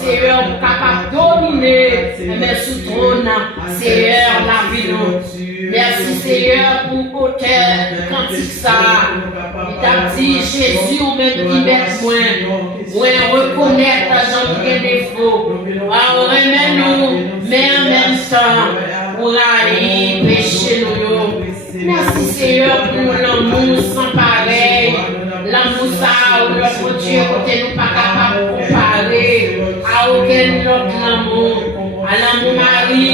Seigneur, pour capable dominer, mais sous trône, Seigneur, la vie nous. Merci, Seigneur, pour auteur, cantique ça. Il t'a dit, Jésus, ou même qui met moins reconnaître j'en ai défaut. On remet nous, mais en même temps, pour aller pécher nous. Merci, Seigneur, pour l'amour sans pareil. L'amour ça, où notre Dieu, côté nous pas capable de comparer à aucun autre amour. À l'amour mari,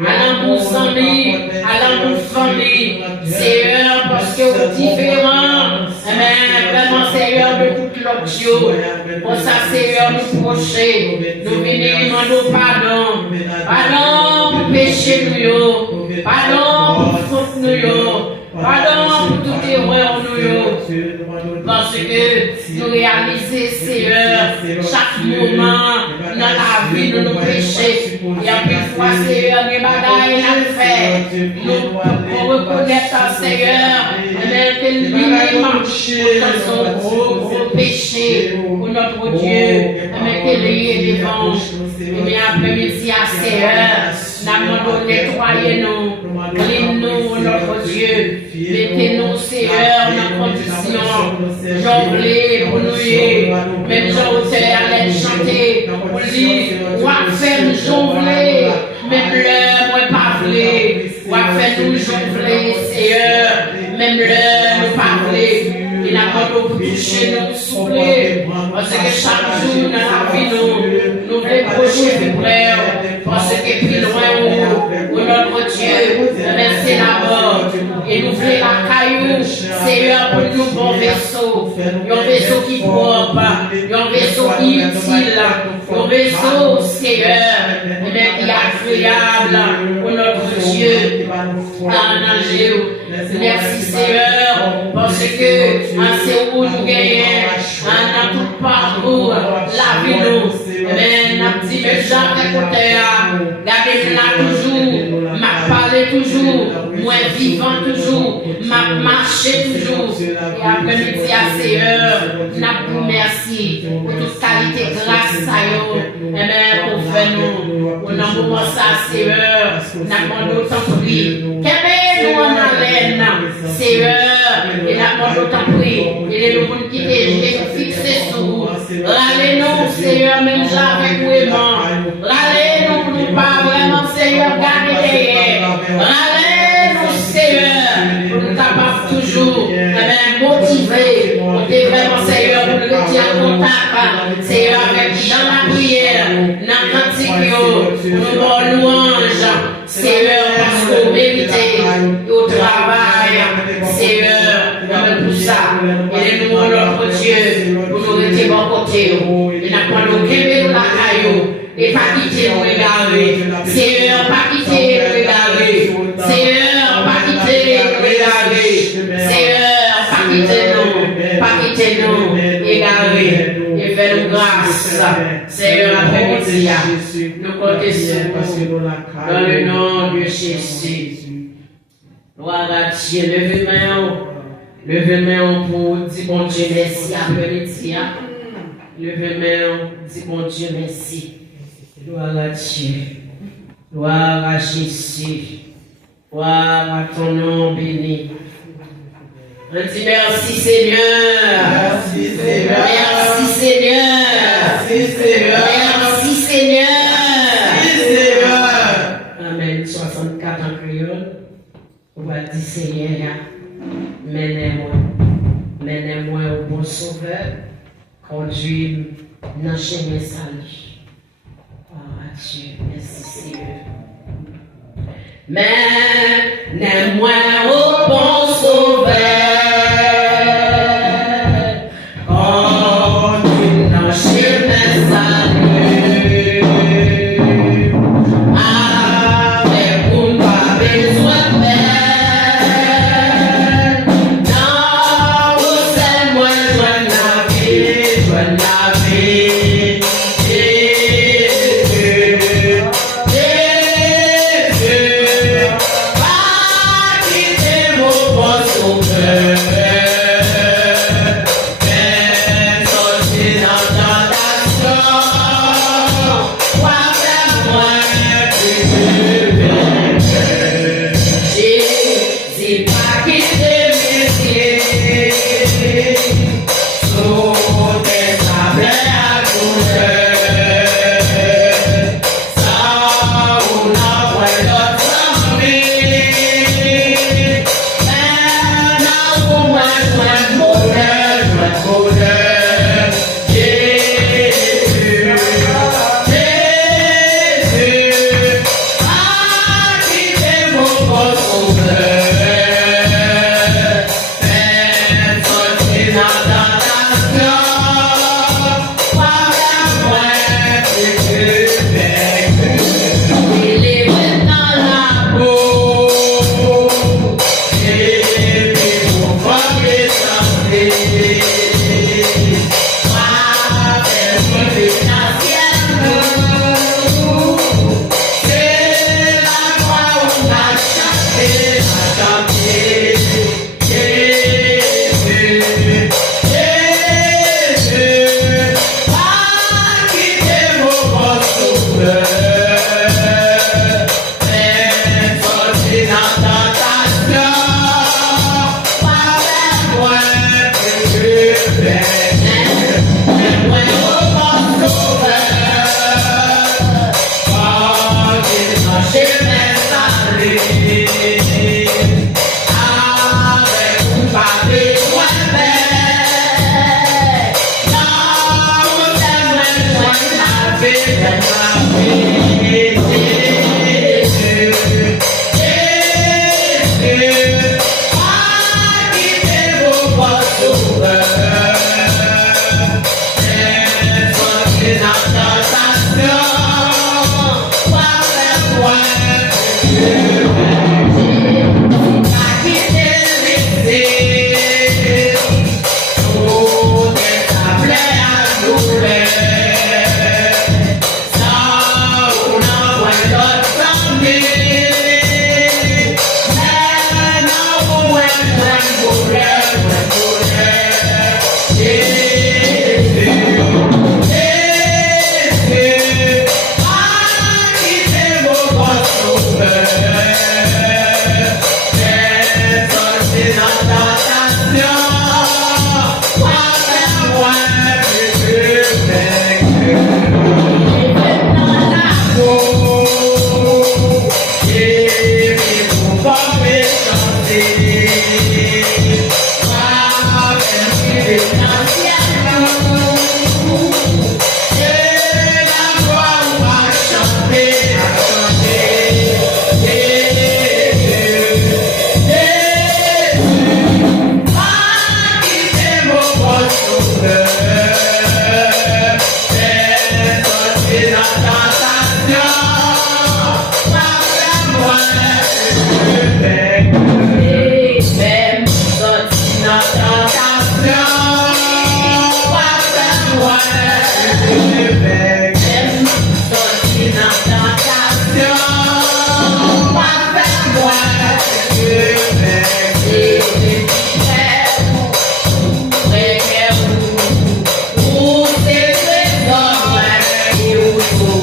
à l'amour ami, à l'amour famille. Seigneur, parce que vous êtes différents. Amen. Vraiment, Seigneur, de toute l'autre chose. Pour ça, Seigneur, nous procher. Nous venons demander pardon. Pardon pour péché nous. Pardon pour faute nous. Pardon pour toute erreur nous. Parce que nous réalisons, Seigneur, chaque moment dans la vie de nos péchés. Il y a une fois, Seigneur, des bagailles à faire. Nous reconnaître, Seigneur, que lui marche dans son gros péché pour notre Dieu, qu'il est devant. Et après-midi, Seigneur, nous avons nettoyé nous, nous, notre Dieu, mettez-nous, Seigneur, dans la condition, jonglez pour nous, même j'aurais allé chanter, pour lui, ou à faire nous jongler, même l'heure, moi pas voulu, ou à faire nous jongler, Seigneur, même l'heure, nous pas voulu, il n'a pas pour toucher nous, souffler, parce que chaque jour dans la vie, nous voulons procher des frères, parce que plus loin, où notre Dieu, c'est la mort, et nous voulons la caillou, Seigneur, pour nous, bon vaisseau, un vaisseau qui propre, un vaisseau qui utile, un vaisseau, Seigneur, qui est agréable pour notre Dieu, merci, Seigneur, parce que en ce où nous gagnons, dans tout parcours, la vie nous, n'a dit, mais jamais côté gardez là toujours, m'a parlé toujours, moi vivant toujours, m'a marché toujours. Et après-midi à ces heures, n'a vous merci pour toute qualité grâce à vous. Pour faire nous, pour nous moment ça à ces heures, n'a demandé autant prix. Qu'est-ce nous en haleine, ces heures, et n'a demandé autant prix. Et les gens qui étaient fixés sur vous. Rallez-nous, Seigneur, même avec vous aimant. Rallez-nous pour nous pas vraiment, Seigneur, garder derrière. Rallez-nous, Seigneur, pour nous capables toujours, motiver. Pour nous vraiment, Seigneur, pour nous retirer en contact, Seigneur, avec dans la prière, dans le cantique, pour nous voir louange, Seigneur, parce que vous méritez au travail, Seigneur, pour ça. Et nous, notre Dieu, pour nous retirer en côté, et n'a pas nous quémer la caillou, et pas quitter nous égarer. Seigneur, pas quitter nous égarer. Seigneur, pas quitter nous égarer. Seigneur, pas quitter nous égarer. Et fais-nous grâce, Seigneur, après-midi, nous comptons dans le nom de Jésus. Gloire à Dieu, levez-moi pour dire bon Dieu merci après-midi. Levez-moi, dis bon Dieu merci. Gloire à Dieu. Gloire à Jésus. Gloire à ton nom béni. On dit merci Seigneur. Merci Seigneur. Merci Seigneur. Merci Seigneur. Merci Seigneur. Merci Seigneur. Amen. 64 en créole. On va dire Seigneur, menez-moi au bon sauveur. Conduis dans le chemin salut. Oh Dieu, merci Seigneur. Menez-moi au bon sauveur. Conduis dans le chemin salut. Avec vous, pas besoin de peine. Dans vos ailes, moi, je la vie. La vie, Jésus, pas quitter Ou se trezor, eu sou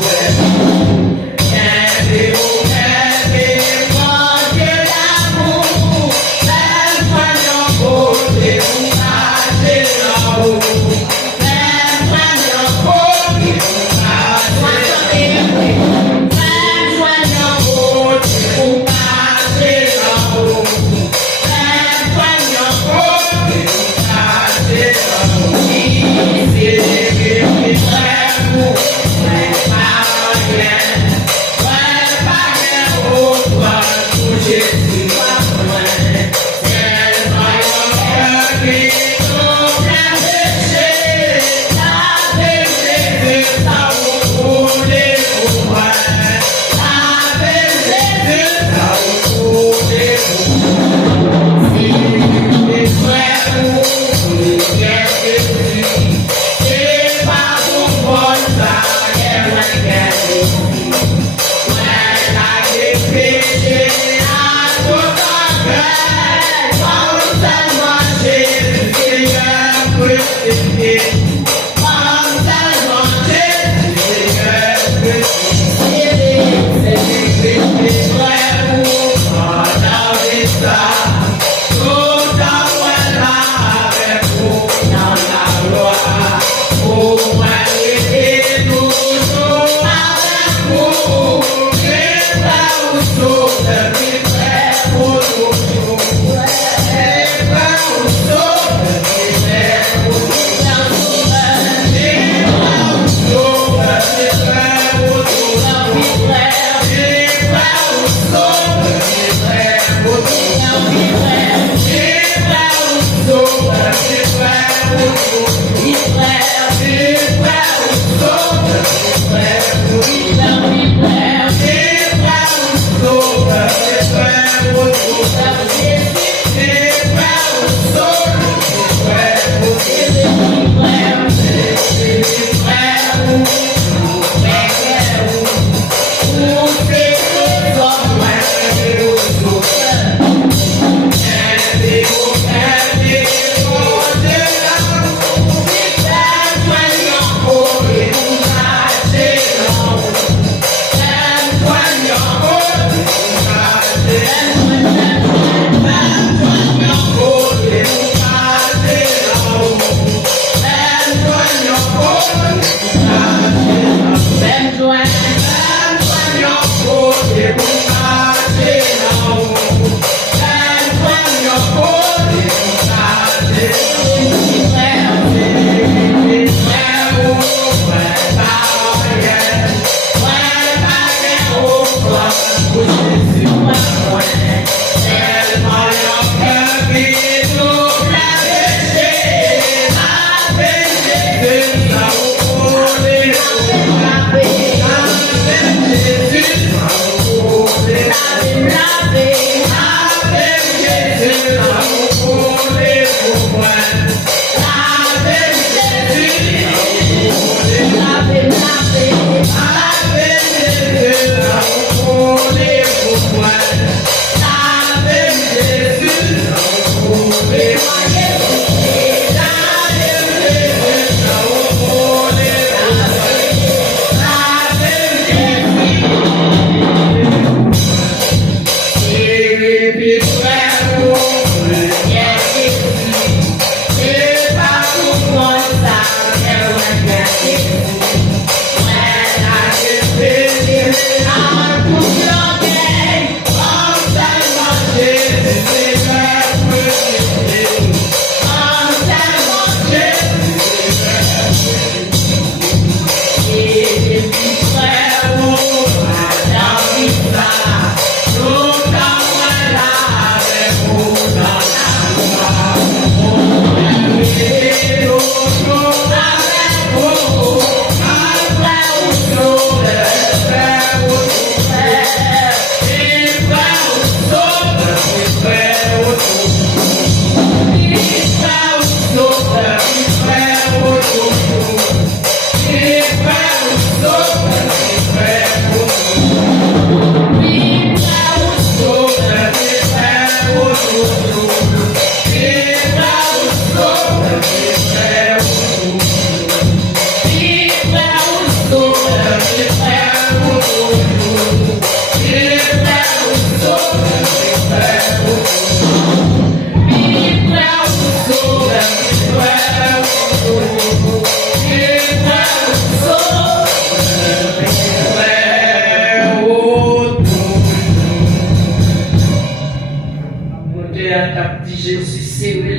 Jésus, c'est lui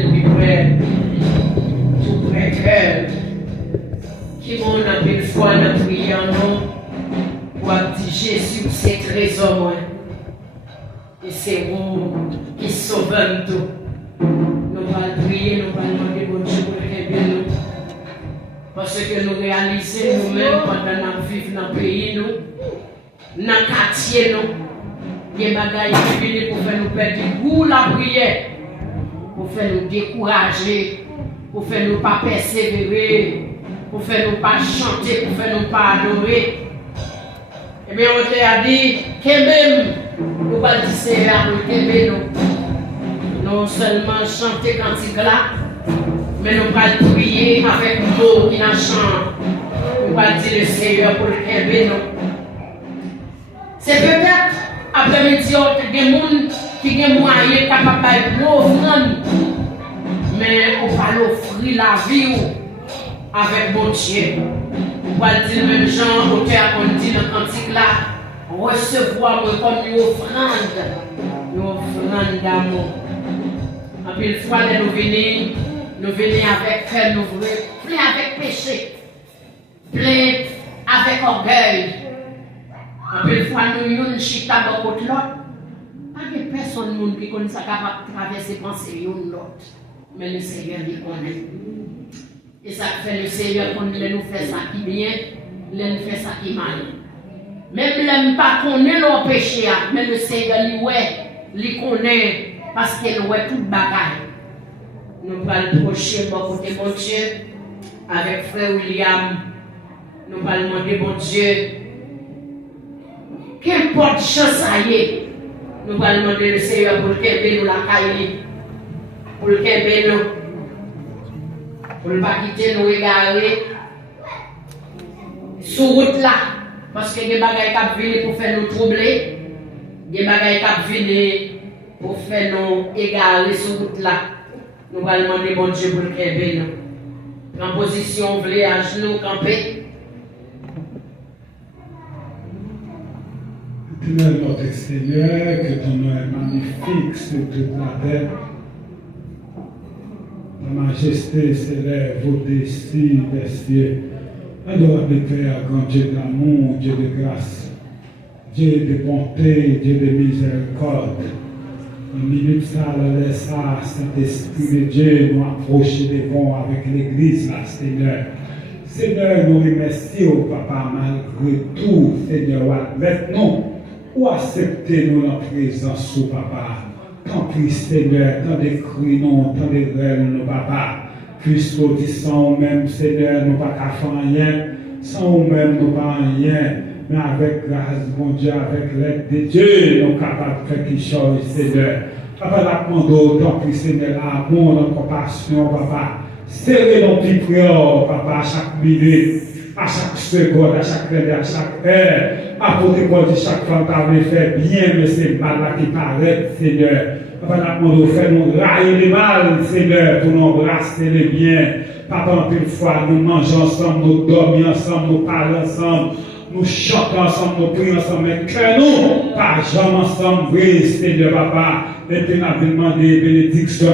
tout près qu'elle. Qui m'en a une fois dans prière, non? Pour dire Jésus, c'est trésor, et c'est vous qui sauvez tout. Nous allons prier, nous allons demander bon Dieu pour nous. Parce que nous réalisons nous-mêmes pendant nous vivons dans le pays, nous, dans le quartier, nous, il y a des bagages qui viennent pour faire nous perdre le goût de la prière. Pour faire nous décourager, pour faire nous pas persévérer, pour faire nous pas chanter, pour faire nous pas adorer. Eh bien, on t'a dit que même nous allons dire Seigneur, nous non seulement chanter cantique là, mais nous allons prier avec nous qui nous chante. Nous allons dire le Seigneur pour le nous. C'est peut-être après-midi, il y a des gens qui ont moyen capable de offrir, mais on va l'offrir la vie avec bon Dieu. On va dire même Jean, auteur qu'on dit dans le cantique là, recevoir comme une offrande d'amour. En plus, une fois nous venons avec cœur ouvré, plein avec péché, plein avec orgueil. En plus, une fois nous une chita dans l'autre. Pas de personne qui connaît ça capable de traverser les pensées de l'autre. Mais le Seigneur lui connaît. Et ça fait le Seigneur quand il nous fait ça qui bien, il nous fait ça qui mal. Même il n'aime pas connaître leur péché, mais le Seigneur lui connaît parce qu'il voit toute bagaille. Nous allons approcher mon côté bon Dieu avec frère William. Nous allons demander bon Dieu, qu'importe chance ça y est. Nous allons demander le Seigneur pour qu'il nous la caille, pour qu'il nous, pour ne pas quitter nous égarer sur route là, parce que des bagailles qui viennent pour faire nous troubler, des bagailles qui viennent pour faire nous égarer sur route là. Nous allons demander bon Dieu pour qu'il nous. En position, vous voulez à genoux camper. Éternel notre Seigneur, que ton nom est magnifique sur toute la terre. Ta majesté s'élève au-dessus des cieux. Adorable Père, grand Dieu d'amour, Dieu de grâce, Dieu de bonté, Dieu de miséricorde. En minute ça, ça, Saint-Esprit de Dieu, nous approcher devant avec l'Église, là, Seigneur. Seigneur, nous remercions, Papa, malgré tout, Seigneur, avec nous. Ou acceptez-nous la présence, Papa. Tant pis, Seigneur, tant de cris, non, tant de rêves, nous, Papa. Puisque nous sans même, Seigneur, nous pas qu'à faire rien. Sans nous-mêmes, nous pas rien. Mais avec grâce, mon Dieu, avec l'aide de Dieu, nous sommes capables de faire quelque chose, Seigneur. Papa, la demande, tant pis, Seigneur, l'amour, la compassion, Papa. Serrez nos petits prières, Papa, à chaque minute, à chaque seconde, à chaque heure, à chaque heure. Apportez moi de chaque fois que vous fait bien, mais c'est mal là qui paraît, Seigneur. Papa, la demande, fait nous railler les mal, Seigneur, pour nous embrasser les biens. Papa, une fois, nous mangeons ensemble, nous dormons ensemble, nous parlons ensemble. Nous chantons ensemble, nous prions ensemble, mais que nous, pas jamais ensemble, oui, Seigneur, Papa. Et puis, nous avons demandé bénédiction,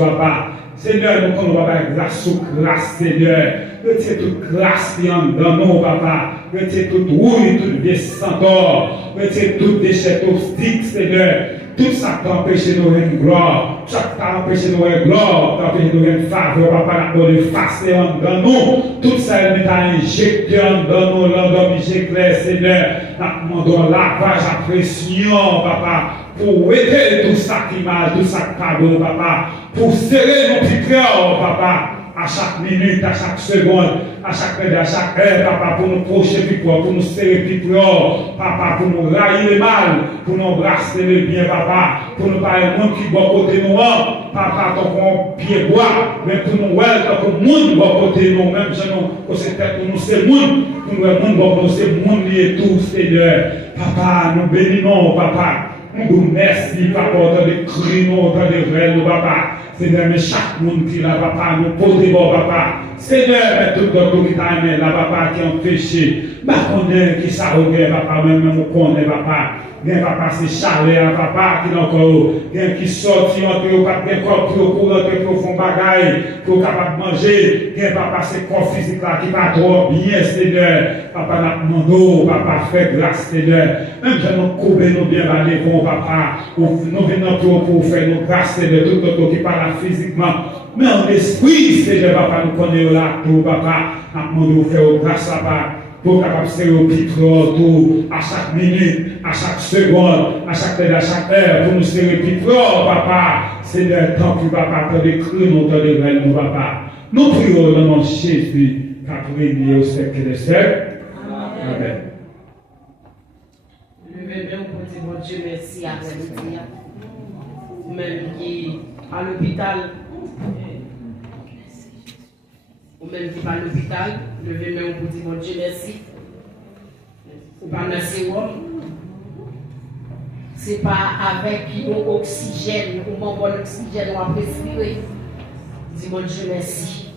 Papa. Seigneur, nous connaissons, Papa, grâce ou grâce, Seigneur. Retire toute grâce qui est dans nous, Papa. Retire toute rouille, toute descendant. Retire tout déchet, tout stick, Seigneur. Tout ça qui empêche nous une gloire. Tout ça qui empêche nous une gloire. Qui empêche nous une faveur, Papa, pour effacer dans nous. Tout ça, il est injecté dans nous, l'endomigé clair, Seigneur. Nous demandons lavage à pression, Papa. Pour aider tout ça qui mal, tout ça qui pardonne, Papa. Pour serrer nos petits cœurs, Papa. À à chaque minute, à chaque seconde, à chaque heure, papa, pour nous procher plus fort, pour nous serrer plus fort, papa, pour nous railler le mal, pour nous embrasser le bien, papa, pour nous parler de monde qui bon côté nous, papa, tant qu'on pied bois, mais pour nous, tant qu'on monde bon côté nous, même si nous, c'est peut-être pour nous, c'est monde, pour nous, monde bon côté, c'est monde lié tout, Seigneur. Papa, nous bénissons, papa. Nous merci, papa, autant de cris, autant de rêves, papa. Seigneur, mais chaque monde qui là, papa, nous portez bon, papa. Seigneur, mais tout le monde qui t'a aimé, là, papa, qui ont péché. Bah, on est qui s'arrogait, papa, même on connaît, papa. Bien, papa, c'est chaleur, papa, qui n'a encore, bien, qui sortit, entre eux, pas bien, corps, qui au courant, qui font bagaille, qui sont capables de manger. Bien, papa, c'est corps physique là, qui va trop bien, Seigneur. Papa, n'a demandé, papa, fait grâce, Seigneur. Même si nous coupons, nous bien, aller, bon, papa, nous venons pour faire nos grâces, Seigneur, tout le monde qui parle physiquement. Mais en esprit, Seigneur, papa, nous connaissons là, tout, papa, nous demandons faire grâce, papa. Pour capable de se répéter tout, à chaque minute, à chaque seconde, à chaque heure, pour nous se répéter, papa, c'est le temps que papa t'a décrit, nous t'a décrit, nous, papa. Nous prions dans le nom de Jésus, qu'a régné au siècle des siècles. Amen. Levez-nous pour dire, mon Dieu, merci à vous, même qui à l'hôpital. Ou même qui va à l'hôpital, levez-moi pour dire mon Dieu merci. Ou pas dans ces hommes. Ce n'est pas avec l'oxygène, ou mon bon oxygène, ou à respirer. Dis mon Dieu merci.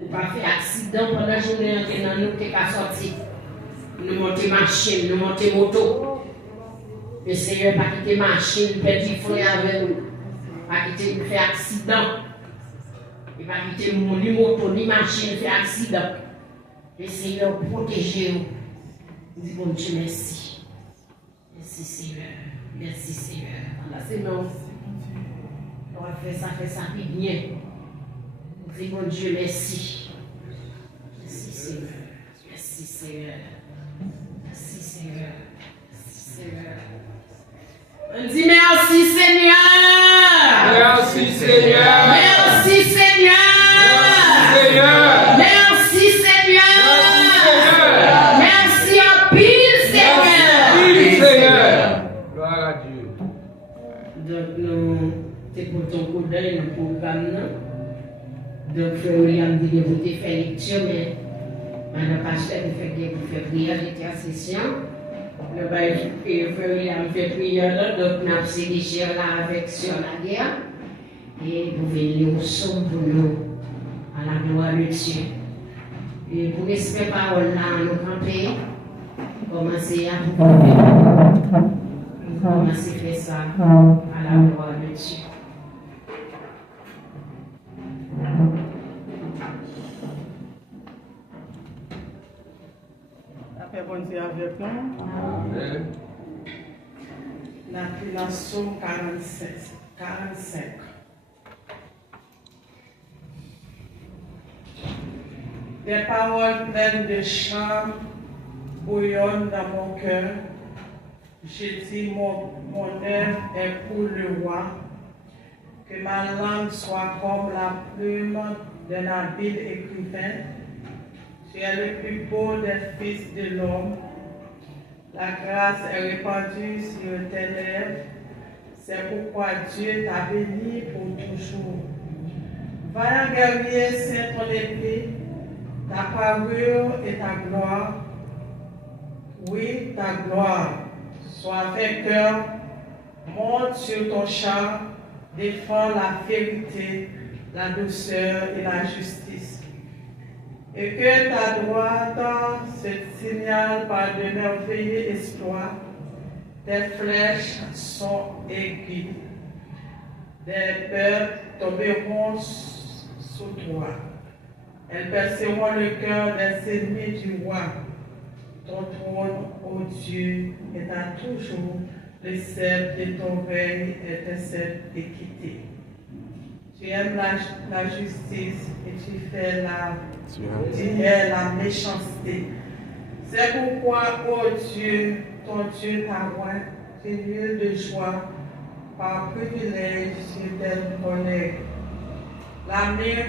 Ou pas fait accident pendant la journée, on nous qui a sorti. Nous montons machine, nous montons moto. Le Seigneur pas quitter machine, perdu frère avec nous. Pas quitter faire accident. Il va quitter mon moto, ni machine, fait accident. Le Seigneur protégez vous. Dis bon Dieu merci. Merci Seigneur. Merci Seigneur. Là c'est non. On va faire ça bien. Dis bon Dieu merci. Merci Seigneur. Merci Seigneur. Merci Seigneur. Merci Seigneur. On dit merci Seigneur. Merci Seigneur. Merci Seigneur. Merci Seigneur. Merci à pile Seigneur. Gloire à Dieu. Donc nous t'écoutons coup d'œil dans le programme. Donc Frère William dit que vous avez fait lecture, mais maintenant pasteur vous fait prière d'intercession. Le Frère William fait prière, donc nous avons sélectionné là avec sur la guerre. Et vous venez au son pour nous, à la gloire de Dieu. Et pour espérer parole là, nous camper, commencer à vous camper. Nous commencer à faire ça à la gloire de Dieu. Après, bon Dieu avec nous. Amen. Dans Psaume 45. Des paroles pleines de charme bouillonnent dans mon cœur. J'ai dit, mon œuvre est pour le roi. Que ma langue soit comme la plume d'un habile écrivain. Tu es le plus beau des fils de l'homme. La grâce est répandue sur tes lèvres. C'est pourquoi Dieu t'a béni pour toujours. Vaillant guerrier, c'est ton épée, ta parure et ta gloire. Oui, ta gloire. Sois vainqueur, monte sur ton char, défends la vérité, la douceur et la justice. Et que ta droite se signale par de merveilleux exploits. Tes flèches sont aiguës. Des peuples tomberont sous toi. Elles perceront le cœur des ennemis du roi. Ton trône, ô Dieu, est à toujours. Le sceptre de ton règne est un sceptre d'équité. Tu aimes la justice et tu fais la méchanceté. C'est pourquoi, ô Dieu, ton Dieu t'a oint, tes lieux de joie, par privilège sur tes collègues. La main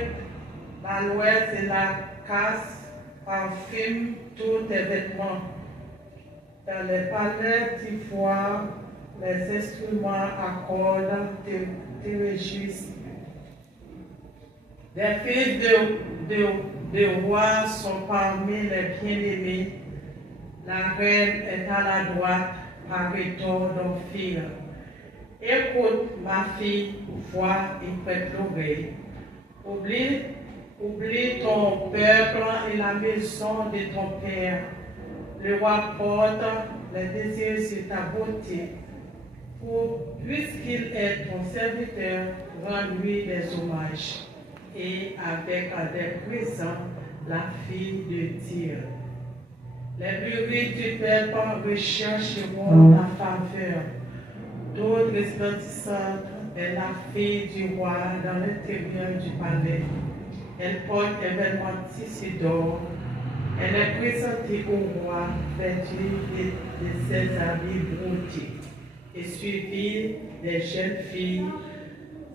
l'aloès et la casse parfument tous tes vêtements. Dans les palais d'ivoire, les instruments à cordes te réjouissent. Les filles de rois sont parmi les bien-aimés. La reine est à la droite, paraît-on d'Ophir. Écoute, ma fille, vois et prête l'oreille. Oublie ton peuple et la maison de ton père. Le roi porte les désirs sur ta beauté. Puisqu'il est ton serviteur, rends-lui des hommages. Et avec des présents, la fille de Tyr. Les plus riches du peuple rechercheront ta faveur. D'autres resplentissantes est la fille du roi dans l'intérieur du palais. Elle porte un vêtement tissu d'or. Elle est présentée au roi vêtue de ses habits brodés et suivie des jeunes filles,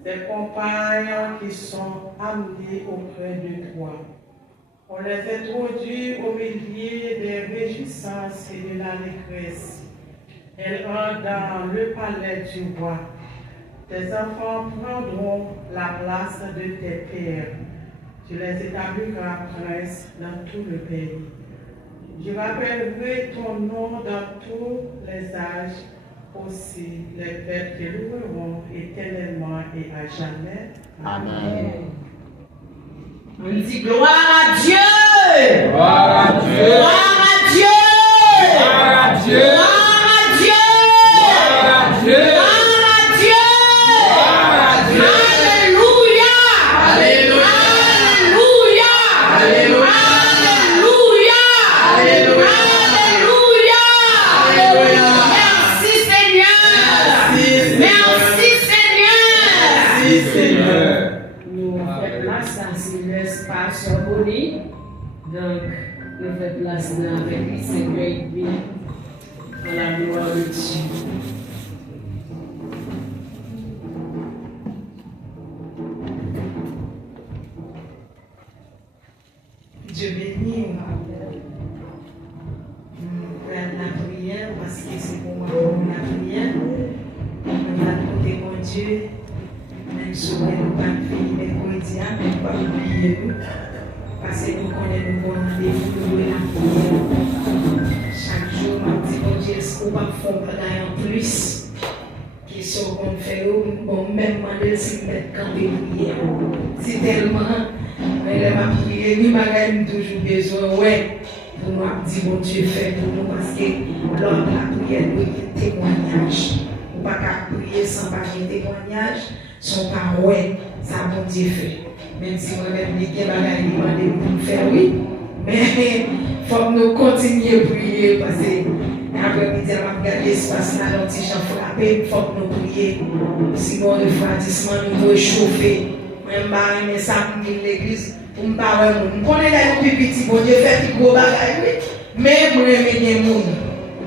des compagnes qui sont amenées auprès de toi. On les introduit au milieu des réjouissances et de l'allégresse. Elles rentrent dans le palais du roi. Tes enfants prendront la place de tes pères. Tu les établiras princes dans tout le pays. Je rappellerai ton nom dans tous les âges. Aussi, les peuples te loueront éternellement et à jamais. Amen. On dit gloire à Dieu. Gloire à Dieu. Gloire à Dieu. Gloire à Dieu. Gloire à Dieu. Gloire à Dieu. Gloire à Dieu. Gloire à Dieu. Alléluia. Alléluia. Alléluia. Alléluia. Alléluia. Merci Seigneur. Merci Seigneur. Nous faisons place à l'espace abonné. Donc, nous faisons place là avec les Seigneur et bien. À la gloire de Dieu. Dieu bénit, on va faire la prière parce que c'est pour moi pour la prière. On va demander mon Dieu, même si on n'est pas fini les quotidiens, mais pas oublier nous. Parce que nous connaissons nous bon rendez-vous pour la prière. Chaque jour, on dit mon Dieu, est-ce qu'on va faire un bagage en plus? Question qu'on fait, on même demander si vous êtes campé prière. C'est tellement. Mais la prière, nous avons toujours besoin, ouais, pour nous dire bon Dieu fait pour nous parce que lors de la prière, nous avons un témoignage. On ne peut pas prier sans pas un témoignage, son parole, ça bon Dieu fait. Même si moi-même, je n'ai pas demandé pour faire, oui, mais il faut que nous continuions à prier parce que après-midi, on va regarder l'espace là, nos petits gens frappés, il faut que nous prions. Sinon, le refroidissement nous doit chauffer. Mais ça me dit l'église pour me parler. Je connais les plus petits, bon Dieu fait des gros bagages, mais je aime bien les gens.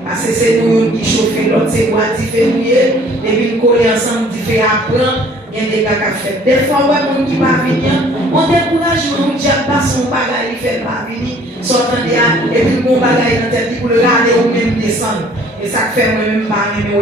Parce que c'est nous qui chauffons, l'autre c'est moi qui fait mouiller, et puis nous collons ensemble, qui fait apprendre, il y a des gars qui fait. Des fois, les gens qui ne va venir, on décourage, on dit pas son bagage, il fait pas venir, sortant de là, et puis mon bagage dans tête pour le garder ou même descendre. Et ça fait moi-même pas, mais les gens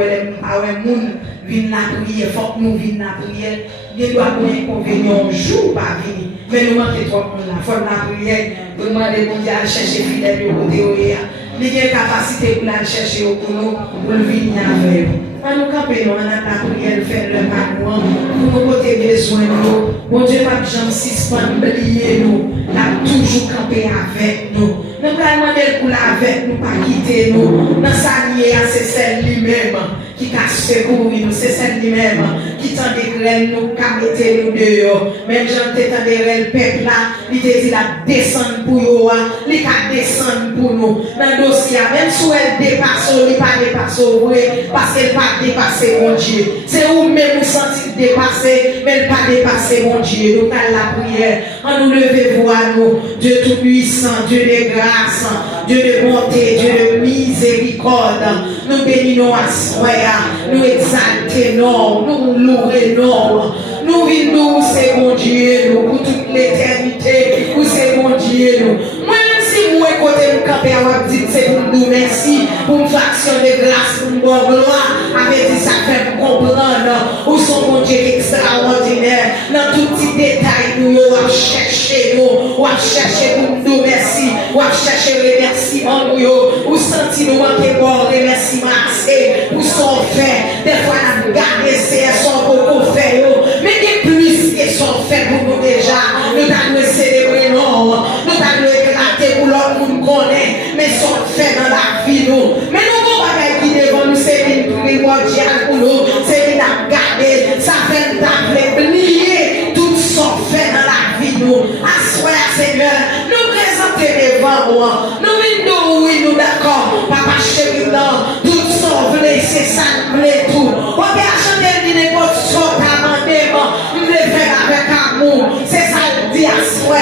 viennent la prière, il faut que nous venions la prière. Il doit avoir un inconvénient, un jour pas venir. Mais nous manquons trop de la forme de la prière. Nous demandons mon Dieu à chercher fidèle au côté où il y a. Il y a une capacité pour la chercher au côté pour venir avec nous. Nous camper, nous en a la prière, faire le pas pour nous côté besoin nous. Mon Dieu, pas de gens suspendre, oublier nous. N'a toujours campé avec nous. Nous allons demander pour la avec nous, pas quitter nous. Dans sa liée, c'est celle lui-même qui casse secourir nous, c'est celle lui-même qui t'en décrète nous, qui mette nous dehors. Même Jean t'étend derrière le peuple là, il te dit la descendre pour nous, il a descendre pour nous. Dans le dossier, même si elle dépasse, il ne pas dépasse vrai, parce qu'elle ne pas dépasser mon Dieu. C'est vous-même vous sentez dépasser, mais elle ne pas dépasser mon Dieu. Nous allons la prière, en nous lever voir nous, Dieu tout-puissant, Dieu de grâce, Dieu de bonté, Dieu de miséricorde. Nous bénissons à soi, nous exaltons, nous louons, Nous vivons, c'est mon Dieu, nous, pour toute l'éternité, pour c'est mon Dieu, nous. Même si moi, côté de camper, on dit c'est pour nous, merci, pour une fraction de grâce, pour une bonne gloire, avec dit ça fait pour comprendre, où sont mon Dieu extraordinaire, dans tout petit détail, nous, on chercher, nous, on chercher pour nous, merci, on chercher remerciement, nous, ou sentir nous manquer bon remerciement assez, pour son fait, des fois, on a gardé c'est son beaucoup fait, mais il y a plus que son fait pour nous déjà, nous avons célébré, non, nous avons éclaté pour l'autre monde connaît, mais son fait dans la vie, nous, mais nous, on va qui devant nous, c'est une primordiale pour nous, c'est une garder, ça fait oublier tout son fait dans la vie, nous, assoir, Seigneur, nous présenter devant moi, nous, oui, nous, d'accord, papa chéri, non, tout son voulait, c'est ça, voulait tout, on va chanter n'importe quoi, nous le faire avec amour, c'est ça le dit à soi,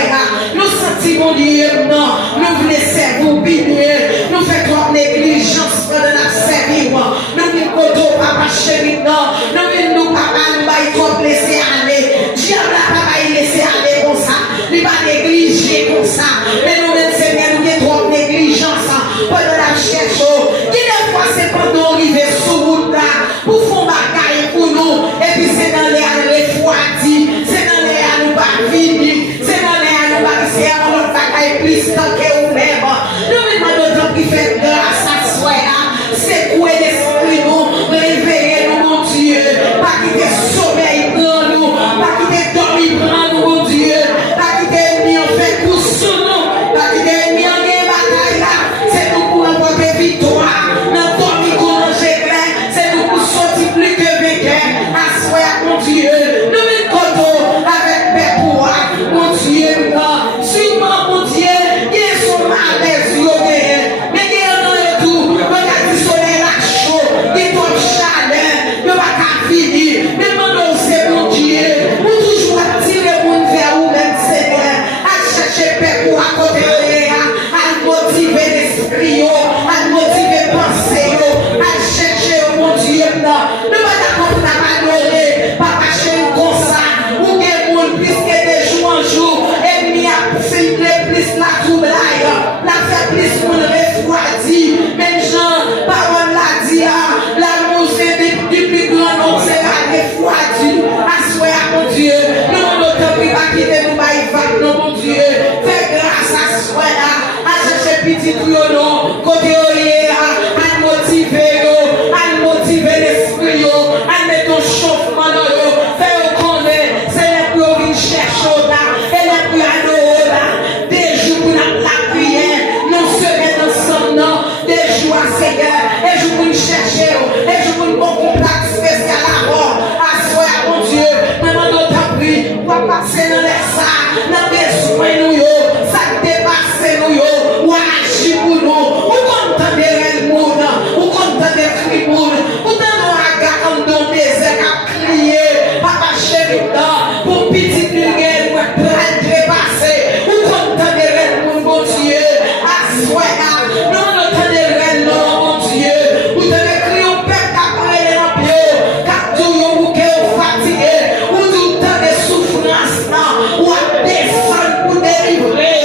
nous sentimos Dieu, non, nous voulons servir bien, nous faisons négligence pendant la servir, nous voulons papa chéri, non, nous voulons papa, nous va trop laisser aller, diable papa il laisser aller comme ça, il va négliger comme ça, mais nous même Seigneur, nous avons trop négligence pendant la cherche, qui des fois c'est pendant arriver sous route là, pour faire bagaille pour nous, et puis c'est dans les refroidis, c'est dans les nous pas fini, c'est dans les nous pas c'est à notre bagaille plus tant que vous-même. Nous demandons donc qui fait grâce à soi, c'est quoi l'esprit nous, réveiller nous, mon Dieu, pas quitter sommeil prend nous, pas quitter dormir prend nous, mon Dieu, pas quitter ennemi en fait pour sous nous, pas quitter ennemi en guerre bataille là, c'est nous pour remporter victoire, dans dormir qu'on manger plein, c'est nous pour sortir plus que vainqueur, à soi, mon Dieu, nous avec mes pouvoirs, mon Dieu, sûrement mon Dieu, qui est son malaise, mais qui est dans le tout, regarde le soleil là chaud, qui tombe chaleur, ne va pas finir, mais maintenant c'est mon Dieu, pour toujours attirer mon vers vous-même, Seigneur, à chercher paix pour accorder, à motiver l'esprit, à motiver penser, à chercher mon Dieu, ne va pas adorer, papa chéri comme ça. Plus que des jours en jour, et m'y a filtré plus la troublade, la fait plus pour le refroidi. Même Jean, parole l'a dit, l'amour c'est du plus grand nom, c'est la refroidi. Assois à mon Dieu, nous on ne peut pas quitter nous, non mon Dieu, fais grâce à soi, à chercher petit non, côté à motiver l'esprit, à mettre ton chauffement dans l'eau, faire connaître, cherche et la prière des jours pour la prière, nous serons ensemble, des jours à Seigneur, et je pour nous chercher, et je pour nous contact spécial à mort, à soi, mon Dieu, maintenant notre prix, pour passer dans les salles, dans les soins, nous, ça dépasse nous, ou agir pour nous, ou content des monde, ou content des cris pour nous, ou dans nos regards, dans des airs à crier, papa chéri, pour petit lumière, pour dépasser, ou content des rêves, mon Dieu, à soi, non, notre des rêves, non, mon Dieu, ou de l'écrit au peuple après les pieds, car tout le monde est fatigué, ou tout le temps des souffrances, ou à descendre pour délivrer,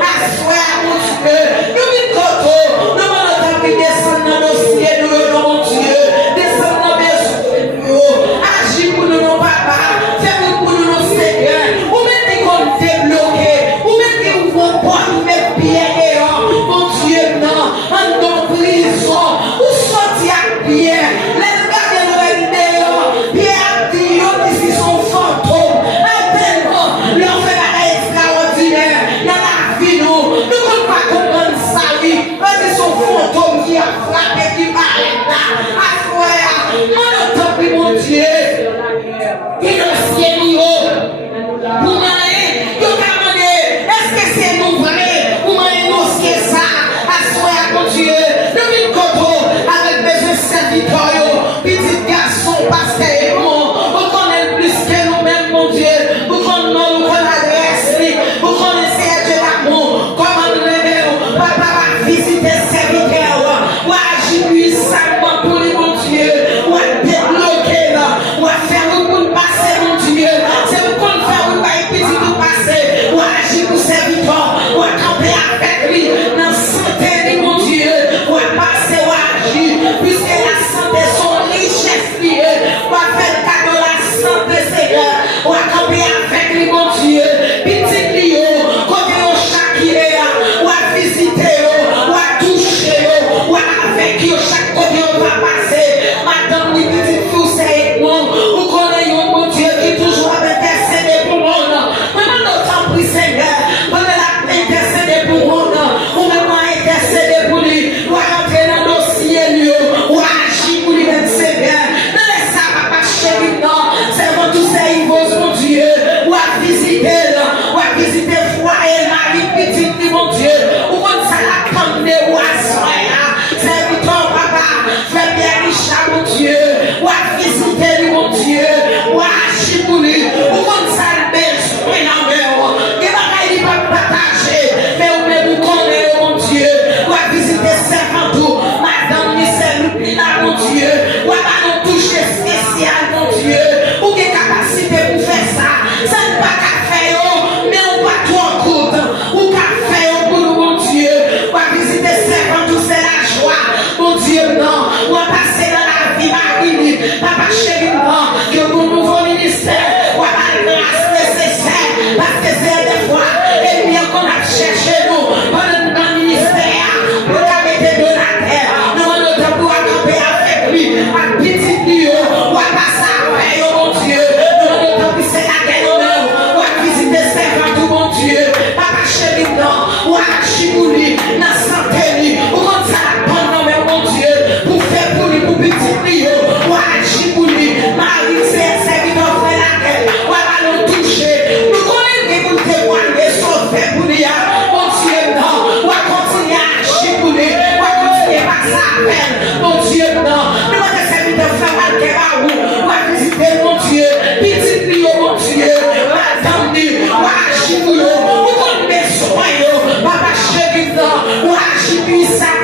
à soi, mon Dieu, nous vivons contre, nous allons descendre dans nos cieux, nous, mon Dieu, descendre dans mes souffrances, agir pour nous, papa, faire pour nous, Seigneur, ou même qu'on débloqué, ou même qu'on vous porte, ou même bien, mon Dieu, non, en ton prison, ou sortir à bien, les garder le vidéo, Pierre Dieu, qui sont fantômes, attends, leur fait extraordinaire, dans la vie, nous ne pouvons pas comprendre ça, oui, parce que sont fantômes qui a frappé, qui m'arrête là, à toi, mon temps, mon Dieu, qui nous ciel niveau, pour m'aller, est-ce que c'est nous vrai, pour m'aller nous ça, à soi, mon Dieu, nous vivons contre, avec des serviteurs, petit garçon, pasteur, on connaît plus que nous-mêmes, mon Dieu, vous connaissez notre adresse, vous connaissez de l'amour, comment nous lever, papa va visiter serviteurs, ou agir puissamment pour les mon Dieu, ou débloquer, ou faire nous pour passer, mon Dieu.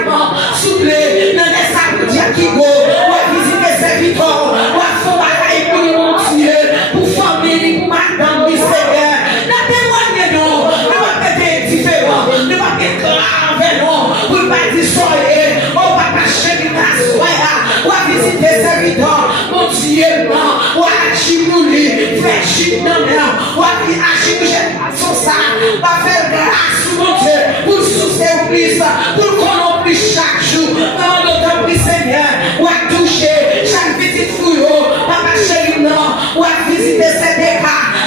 spécialement souffler dans les sables diakigo, on va visiter serviteurs, on va faire bagaille pour mon Dieu, pour famille, pour madame, du Seigneur. Dans témoigner nous, nous va être différents, nous va être grave, non, pour pas dire soyez, on va pas chérir la soirée, on va visiter serviteurs, mon Dieu, non, on va agir pour lui, faire chier dans l'air, on va agir pour son sac, on va faire grâce, mon Dieu, pour souffrir plus, pour qu'on en plus chaque jour, dans notre plus Seigneur, on va toucher chaque petite fouille, papa chéri, non, on va visiter ces dégâts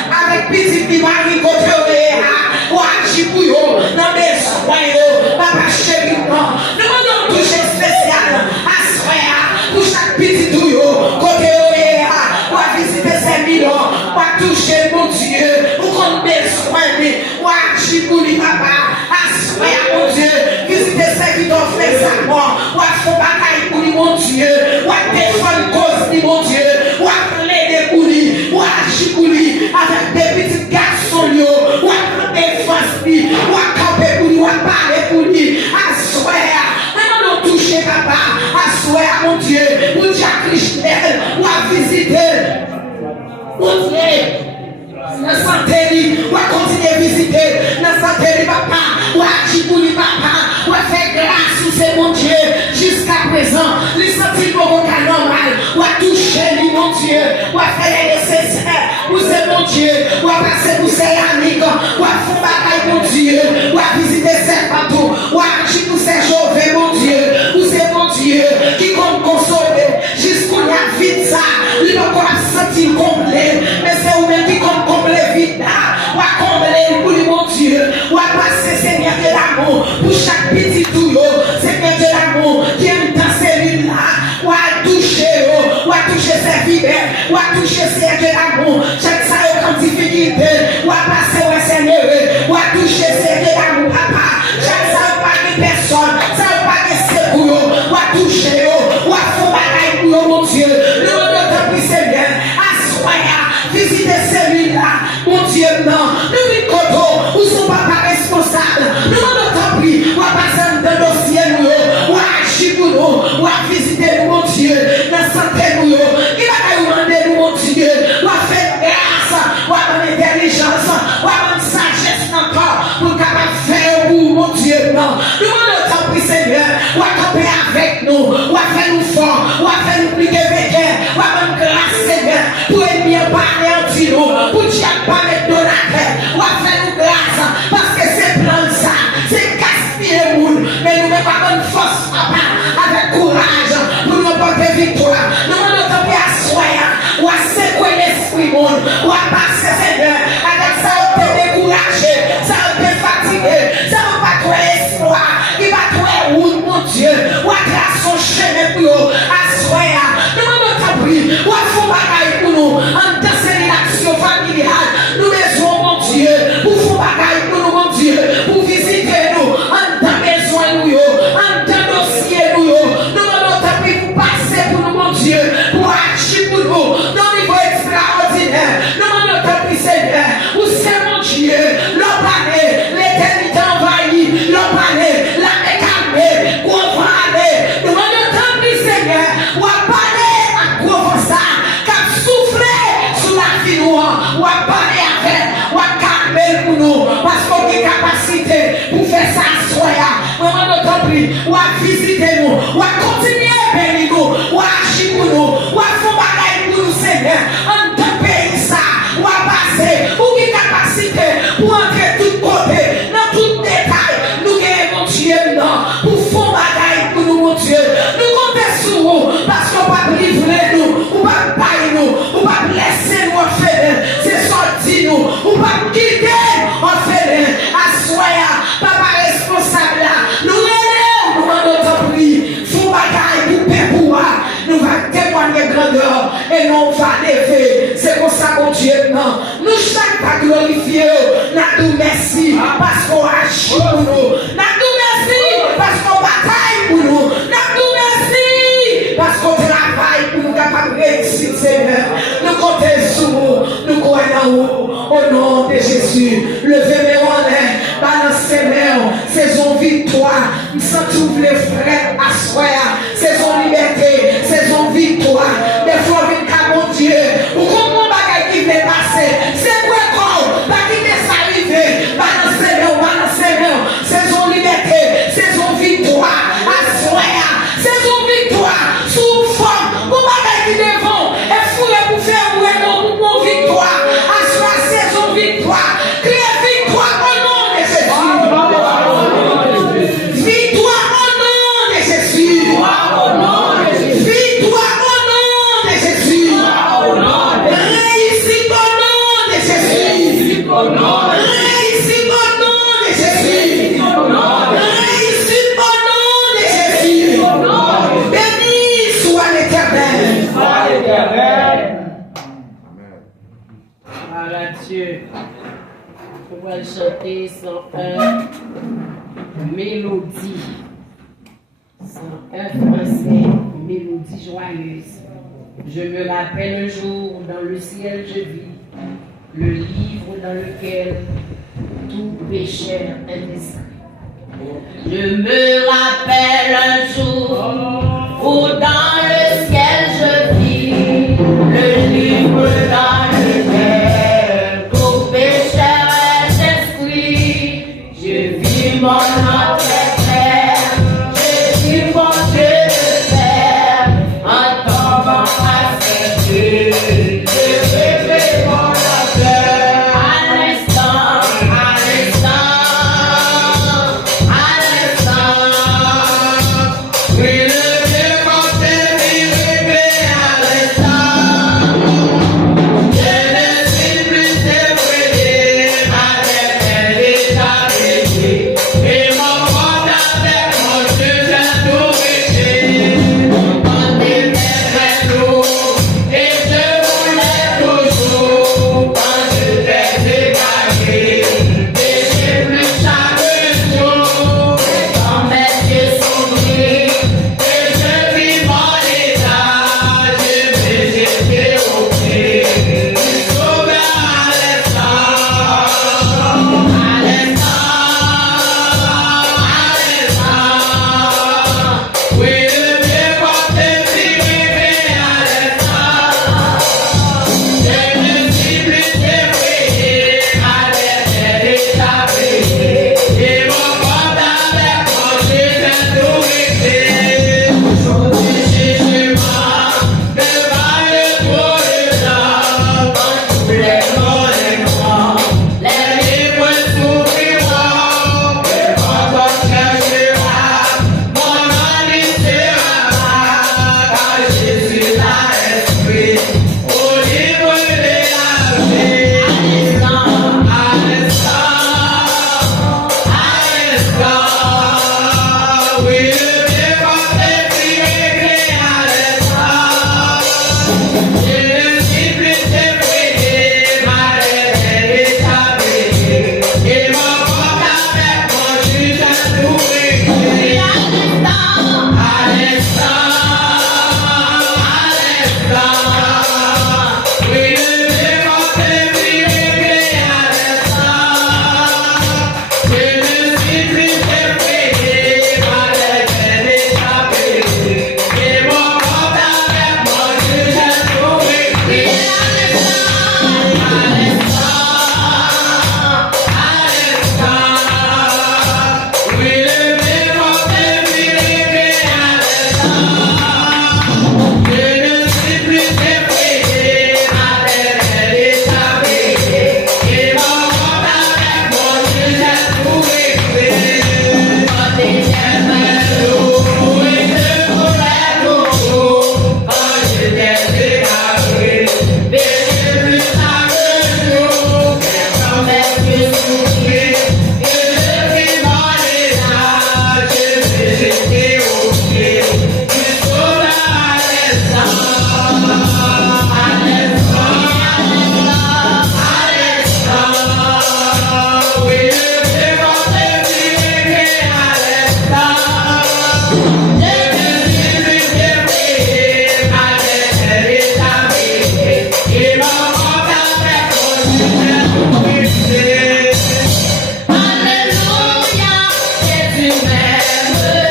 avec petite Marie côté, on va agir pour eux, dans les soins, papa chéri, non, nous allons toucher spécial à soin, pour chaque petite fouille, côté, on va visiter ces millions, on va toucher mon Dieu, pour qu'on besoin, on va agir pour lui, papa, à soin, mon Dieu, visiter ceux qui t'ont fait ça, on va faire bataille pour lui, mon Dieu, on va défendre cause de mon Dieu, on va plaider pour lui, on va agir pour lui, avec des petits garçons, on va défendre lui, on va camper pour lui, on va parler pour lui, à soin, on va toucher papa, à soin, mon Dieu, pour Jacques Richtel, on va visiter, mon Dieu. Dans santé, on va continuer à visiter. Dans santé, papa, on va agir pour lui, papa. On va faire grâce sur ces mon Dieu. Jusqu'à présent, les sentiments normal. On va toucher lui, mon Dieu. On va faire les nécessaires pour ces mon Dieu. On va passer pour ses amis. On va faire bataille, mon Dieu. On va visiter ses bateaux. On va agir pour ses jovens, mon Dieu. Pour ces mon Dieu qui compte consoler. Jusqu'où il y a vite ça. Il va pas sentir complet. Mais c'est vous-même qui compte complet. On va combler pour lui, mon Dieu. On va passer, Seigneur de l'amour, pour chaque petit tuyau, Seigneur de l'amour, qui aime dans celui-là. On va toucher, on va toucher ses fidèles, on va toucher, Seigneur de l'amour, chaque ça est difficulté. On va passer, ouais, Seigneur, on va toucher, Seigneur de l'amour, papa. Chaque ça pas de personne, ça pas de secours, on va toucher, on va faire bagaille pour mon Dieu. Le notre plus Seigneur, assoya, visitez celui-là. Mon Dieu, non. Nous lui comptons, où sont papa responsables. Nous n'entendons plus. On va passer dans le dossier, on va agir pour nous. On va visiter nous, mon Dieu. Dans la santé, nous. Il va nous demander, nous, mon Dieu. On va faire grâce. On va avoir intelligence. On va avoir sagesse encore. Pour capable faire pour mon Dieu, non. Nous n'entendons plus, Seigneur. On va camper avec nous. On va faire nous fort. On va faire nous plier avec elle. On va avoir grâce, Seigneur. Pour être bien parler en nous. Pour dire pas mettre de la terre. On va faire nous grâce. Parce que c'est plein de ça. C'est gaspiller le monde. Mais nous n'avons pas bonne force, papa. Avec courage. Pour nous porter victoire. Nous n'avons pas à soigner. On va secouer l'esprit monde. On va passer, Seigneur. Avec ça, on peut décourager. Ça, on peut fatiguer. Ça, on va trouver l'espoir. Il va trouver route, mon Dieu. On va tracer son chemin pour nous. À soigner. Nous n'avons pas pris. On va faire bagaille pour nous. En danser l'action familiale. Nous besoin, mon Dieu, pour faire bagaille pour nous, mon Dieu, pour visiter nous, en tant besoin nous, en tant dossier nous, nous allons taper pour passer pour nous, mon Dieu, pour agir pour nous, dans le niveau extraordinaire, nous allons taper, Seigneur, où c'est mon Dieu, l'homme année, l'éternité envahie, l'homme année, la mécalmée, qu'on va aller, nous allons taper, Seigneur, ou à parler à quoi ça, car souffler sous la vie noire, ou à parler avec, ou à calmer pour nous, parce qu'on a capacité pour faire ça à soi. Maman, notre prix, ou à visiter nous, ou à continuer à bénir nous, ou à agir pour nous, ou à faire bagaille pour nous, Seigneur, en tant que pays ça, ou à passer, ou qui capacité pour entrer tout côté, dans tout détail, nous gagnons, mon Dieu, non, pour faire bagaille pour nous, mon Dieu, nous comptons sur vous, parce qu'on va livrer nous, ou va payer nous, ou va blesser nous en fait, c'est sorti nous, ou va quitter en fait, à soya, papa responsable là, nous allons, nous allons notre prix, fou bagaille pour paix pour nous va témoigner grandeur, et nous va lever, c'est pour ça mon Dieu, non, nous chaque pas glorifier, nous merci, parce qu'on agit pour nous, nous merci, parce qu'on bataille pour nous, nous merci, parce qu'on travaille pour nous capables de réussir, Seigneur, nous comptons sur vous, nous croyons en vous, au nom de Jésus, levez-moi en l'air, balancez-moi, saison victoire, sentir les frères à soi, saison liberté, saison victoire. Des fois, avec mon Dieu, ou comment bagaille qui vient passer, c'est quoi quoi, pas qui laisse arriver, balancer, saison liberté, saison victoire, à soi, saison victoire, sous forme, pour bagaille qui devant, et fouler pour faire mon victoire, à soi, saison victoire, crier victoire au nom de Jésus. Victoire au nom de Jésus. Victoire au nom de Jésus. Réussite au nom de Jésus. Réussite au nom de Jésus. Réussite au nom de Jésus. Béni soit l'Éternel. Voilà Dieu. On va chanter 101 mélodie. 101 français, mélodie joyeuse. Je me rappelle un jour dans le ciel je vis le livre dans lequel tout pécheur est inscrit. Je me rappelle un jour où dans le ciel je vis le livre dans lequel tout pécheur est inscrit. Je vis mon âme frère, je vis mon Dieu de Père, en tombant à ses pieds. Je vais mon cœur à l'instant, à l'instant. Oui, le Dieu porté, vivre à l'instant. Je ne suis plus débrouillé, ma tête est déjà brillée. Et mon monde avec mon Dieu, j'ai tout brillé. Mon monde était très lourd, et je voulais toujours, quand je t'ai égaré, pécher plus chaque jour. Et quand mes yeux s'ouvrent, et je vis mon état, je me jeter au pied du Sauveur à l'instant. À l'instant, oui, le Dieu porté, vivre à l'instant. Je ne suis plus débrouillé, ma tête est déjà brillée. Et mon monde avec mon Dieu, j'ai tout réglé. Son jugement devant le trône, quand tous les noms les noirs, les livres s'ouvriront. Et quand on cherchera, mon âme sera, car Jésus l'a inscrit au livre de la vie. À l'instant, oui, le Dieu porté, vivre à l'instant. Je ne suis plus débrouillé, ma tête est établie. Et mon monde avec mon Dieu, j'ai tout réglé. À l'instant, oui, le Dieu porté, vivre à l'instant. Je ne suis plus débrouillé, ma tête est établie. Et mon monde avec mon Dieu, j'ai tout réglé. À l'instant, oui, le Dieu porté, vivre à l'instant. Je ne suis plus débrouillé, ma tête est établie. Et mon monde avec mon Dieu, j'ai tout réglé. Quand l'éternel lourd et je voulais toujours, quand je t'ai égaré, péché plus chaque jour. Mais quand mes yeux s'ouvrirent, et je vis mon état, je me jeter au pied du Sauveur à l'instant. À l'instant, oui, le Dieu porté, vivre à l'instant. Je ne suis plus débrouillé, ma tête est établie. Et mon monde avec mon Dieu, j'ai tout réglé. Alléluia, Jésus m'aime.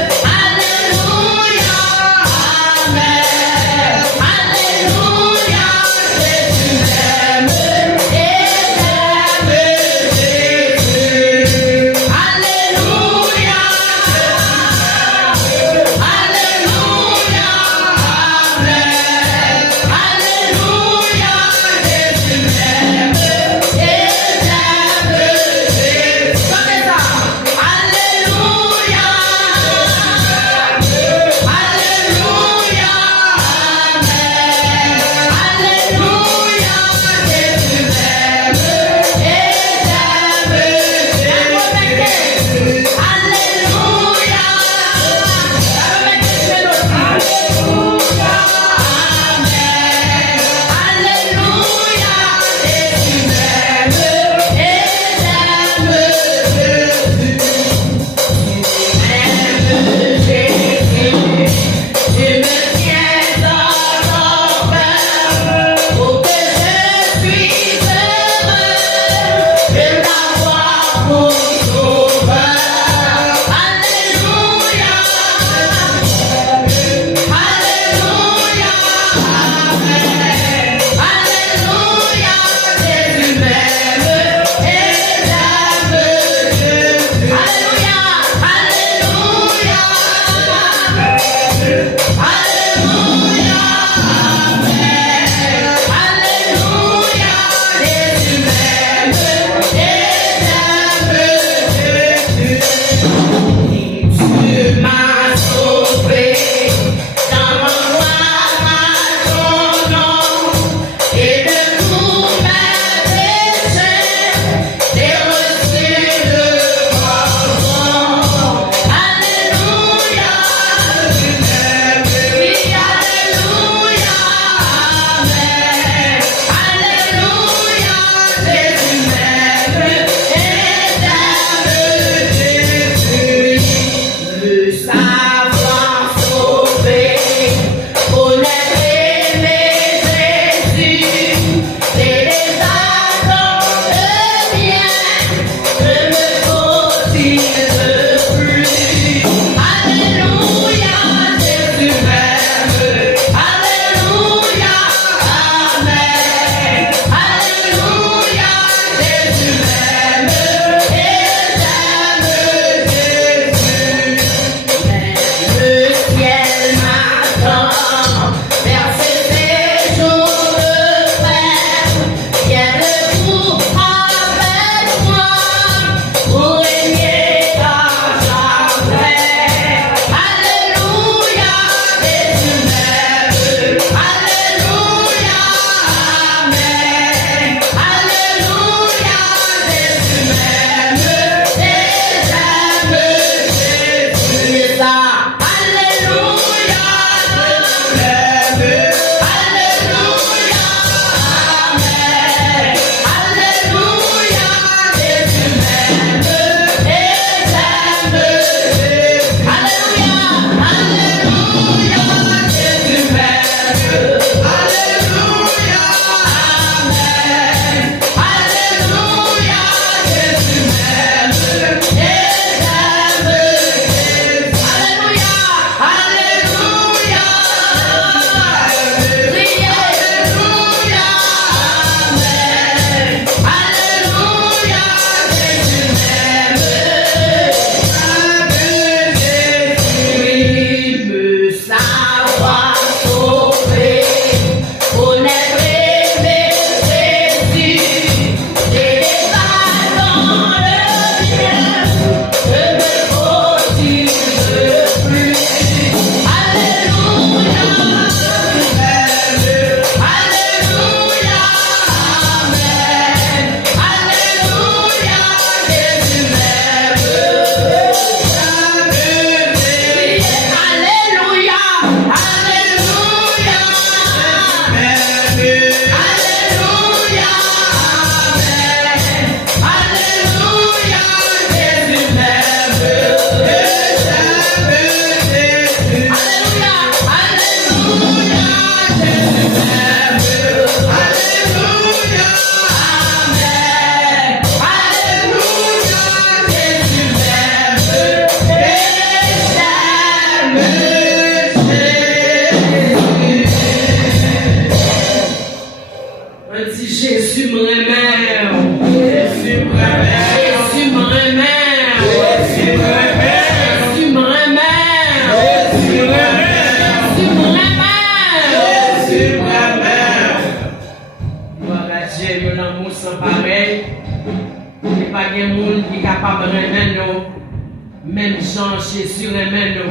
Même Jean, Jésus remet nous.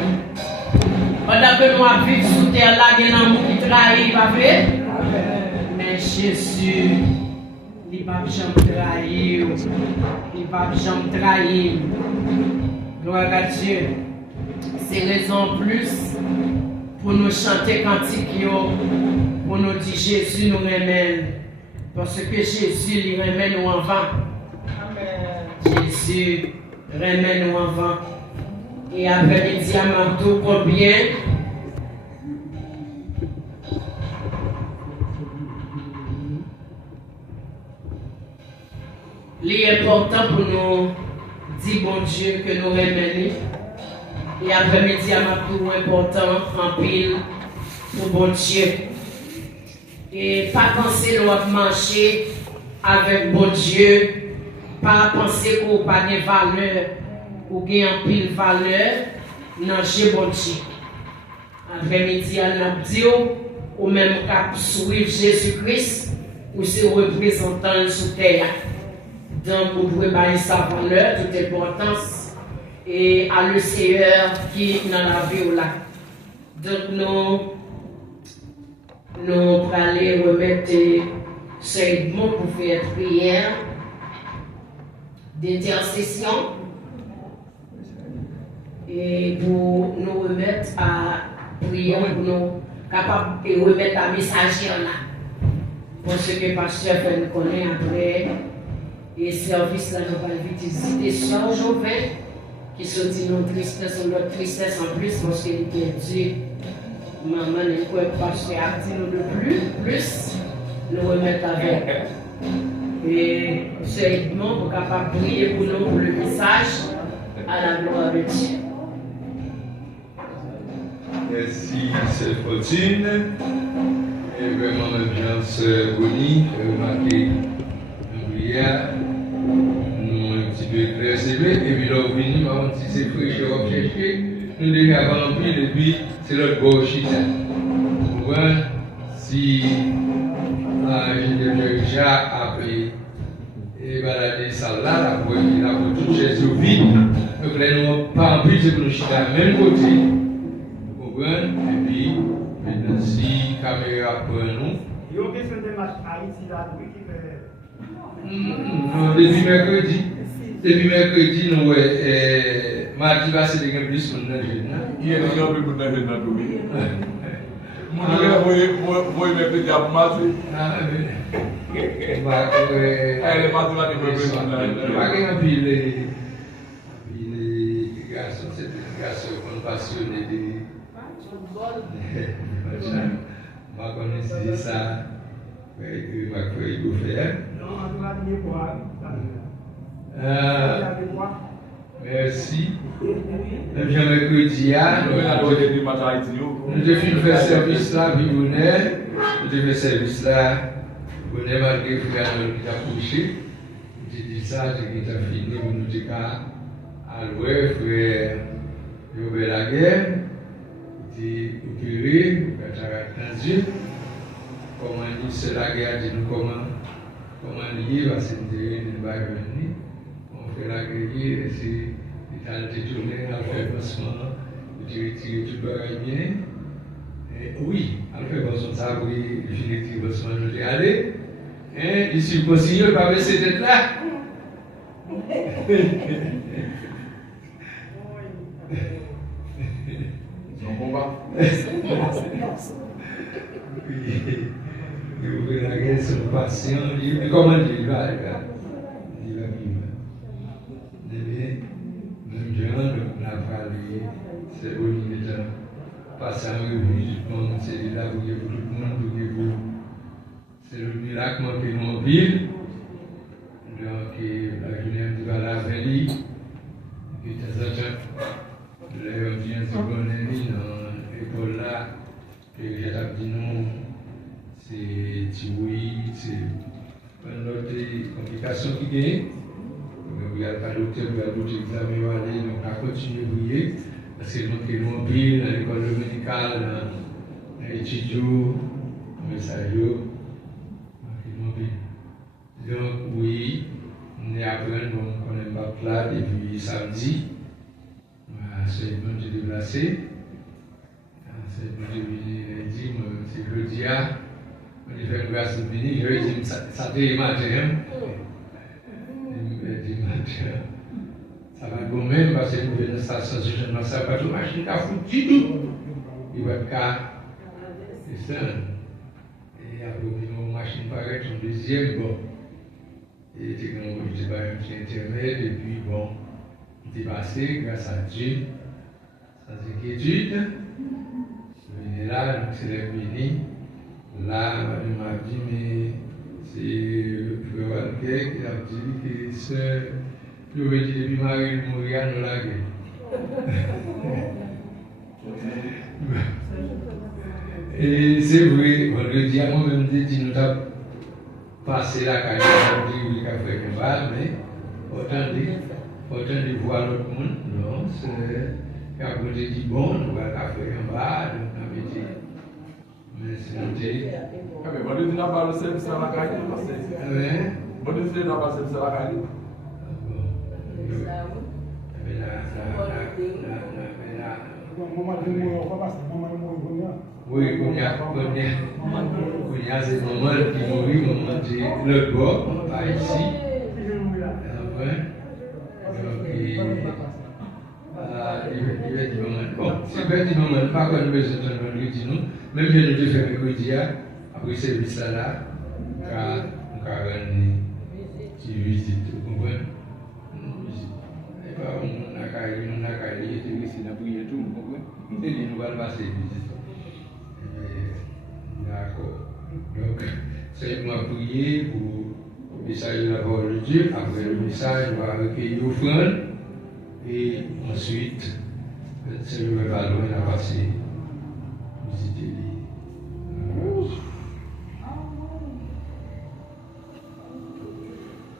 Pendant que nous vivons sous terre, là, il y a un amour qui trahit, pas vrai? Mais Jésus, il ne va jamais trahir. Il ne va jamais trahir. Gloire à Dieu. C'est raison plus pour nous chanter cantique, pour nous dire Jésus nous remet. Parce que Jésus, il remet nous en vent. Jésus remet nous en vent. Et après les diamants, combien? L'important pour nous dire bon Dieu que nous remenons. Et après-midi, à ma tour important en pile pour bon Dieu. Et pas penser nous marcher avec bon Dieu, pas penser qu'on n'a pas de valeur, ou gagne en pile valeur, non, j'ai bon Dieu. Après-midi, à nous dire, ou même qu'à suivre Jésus-Christ, ou c'est représentant sous terre. Donc, vous pouvez bailler sa valeur, toute importance. Et à le Seigneur qui est dans la vie là. Donc nous allons aller remettre ce mot pour faire prière d'intercession et pour nous remettre à prière, pour nous capables de remettre à messagère là. Parce que pasteur fait nous connaître après et service là nous allons visiter Sœur Joven qui se dit notre tristesse ou notre tristesse en plus parce qu'il est Dieu. Maman ne peut pas se nous de plus, nous remettre avec. Et seulement pour capable de prier pour nous pour le message à la gloire de Dieu. Merci, c'est Fortune. Et vraiment, l'ambiance bonnie, remarquer une prière. Un petit peu persévéré, et puis là, on vient, on dit c'est fraîcheur, on cherche, nous déjà avons pris, et puis c'est l'autre gauche. Vous voyez, si j'ai déjà appris et balader ça là, la pour toute chaise vide, donc là, nous n'avons pas envie de nous chuter à même côté. Vous voyez, et puis maintenant, si la caméra pour nous. Il y a une question de match Haïti là, oui, qui fait. Non, depuis mercredi, nous, mardi, c'est des gens plus pour nous. Il y a des gens plus pour nous dans le pays. Mon gars, vous mettez des abmassés. Ah, oui. Elle est partie là, il me fait les garçons, c'est des garçons qui sont passionnés de. Je connais ça, il va faire. Non, on va dire quoi. Merci. Nous sommes mercredi, nous devons faire service là, puis nous devons faire service là, nous devons malgré le frère qui a couché. Je dis ça, j'ai fini, nous disons à l'ouest, frère, il y a la guerre, il est opéré, il a transité. Comment dire, c'est la guerre, dit nous comment lier, parce que nous devons venir. On fait la guerre, et c'est l'état de détourner, on fait pansement, on retirer tout le bagage bien. Oui, on fait pansement, ça a pris définitivement pansement, nous sommes allés. Et il suis consigné, il ne pas baisser tête là. Son combat. Vous voyez la guerre, c'est une passion. Comment dire, il va vivre. Même Jean, on a parlé, c'est au niveau de passer en revue, c'est là pour tout le monde, c'est le miracle que nous vivons. Donc, la journée de la veille, et de temps en temps, on vient de bonne dans l'école là, et j'ai dit non. C'est oui, c'est une autre complication qui gagne. Il n'y a pas d'autre examen, donc on a continué à briller. Parce que nous avons pris dans l'école médicale, dans les étudiants, dans les messages. Donc oui, on est appris, donc on est pas là depuis samedi. passé. C'est lundi, c'est jeudi, on a fait une grâce de béni, je dis, ça t'est matin. Ça va bon même parce que nous venons de la station, je ne sais pas tout, machine qui a foutu tout. Il va être cas. C'est ça. Et après, une machine paraît, une deuxième, bon. Et technologie, c'est pas un petit intermède, et puis bon, il est passé grâce à Dieu, sans inquiétude. Je venais là, donc c'est le béni. Là, il m'a dit, mais c'est Frère Walker qui a dit que c'est. Je veux dire, depuis Marie Mouria, nous l'a gué. Et c'est vrai, on le dit à moi-même, nous avons passé la caille, on dit oui, qu'a fait un bal, mais autant de voir l'autre monde, non, c'est qu'à côté dit bon, nous allons faire un bal, donc on avait dit, mais c'est un dit. Ah, mais bon, Dieu n'a pas le service à la caille, parce que. Bon, Dieu n'a pas le service à la caille. Oui, c'est le moment qui mourit, le moment de le bord, pas ici. Bon, c'est bien du moment, pas qu'on besoin de vendredi, nous. Même bien nous faire mercredi, après ce service-là, on va qui visite, vous comprenez? On a carré, il était ici, on a prié tout, vous comprenez? Et nous allons passer visite. D'accord. Donc, c'est moi prier pour le message de la parole de Dieu. Après le message, on va recueillir l'offrande. Et ensuite, c'est le ballon, on a passé visiter les.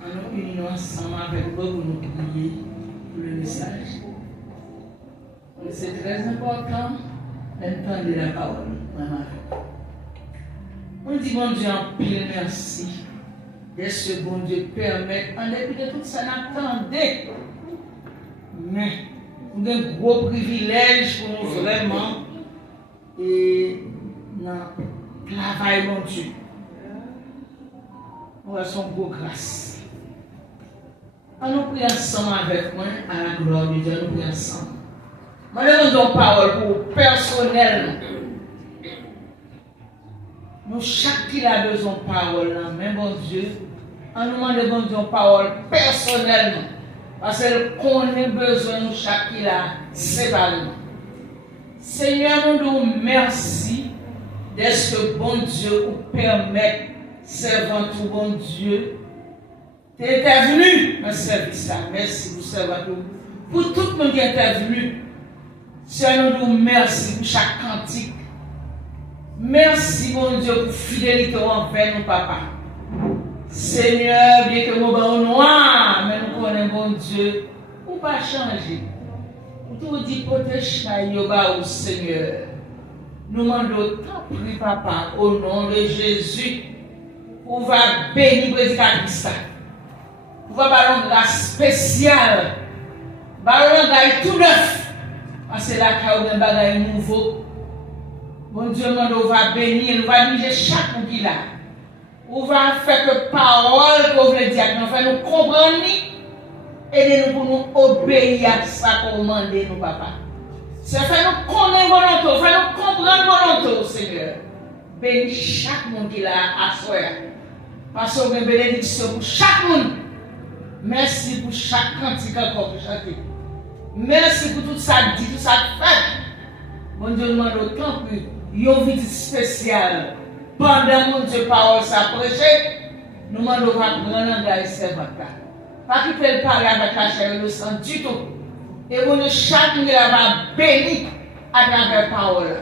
Nous unissons ensemble avec vous pour nous prier pour le message. C'est très important d'entendre la parole. On dit bon Dieu en pile merci de ce bon Dieu permet, en dépit de tout ça, n'attendez. Mais nous avons un gros privilège pour nous vraiment et dans le travail mon Dieu. Nous avons une grosse grâce. Nous prions ensemble avec moi à la gloire de Dieu, nous prions ensemble. Nous demandons parole pour personnellement. Nous, chaque qui a besoin de parole, même bon Dieu, on nous demande bon parole personnellement. Parce qu'on a besoin de chaque qui a séparément. Seigneur, nous nous merci de ce que bon Dieu nous permet, servant tout bon Dieu. Tu es venu dans ce service-là. Merci pour servant tout. Pour tout le monde qui est venu. Seigneur, nous merci pour chaque cantique. Merci, mon Dieu, pour fidélité envers nous, papa. Seigneur, bien que nous sommes noirs, mais nous connaissons, bon Dieu, pour ne pas changer. Pour tout dire, protège au Seigneur. Nous demandons tant pris, papa, au nom de Jésus, pour va bénir le prédicatrice. Pour va avoir une grâce spéciale. Avoir une grâce tout neuf. Parce que là, il y a un bagage nouveau. Bon Dieu, on va bénir, on va bénir chaque qui là. On va faire que parole qu'on veut dire, on va nous comprendre, aidez-nous pour nous obéir à ça qu'on demande, nous, papa. C'est faire nous connaître volonté, faire nous comprendre volonté, Seigneur. Bénis chaque monde qui là à soi. Parce qu'on a une bénédiction pour chaque monde. Merci pour chaque cantique encore pour chanter. Merci pour tout ça dit, tout ça fait. Mon Dieu, nous demande autant que une visite spéciale. Pendant mon Dieu, parole s'approcher, nous demandons à prendre un gars et servant. Pas qu'il peut parler avec la chair et le sang du tout. Et mon Dieu, chaque nuit, elle va bénir à travers la parole.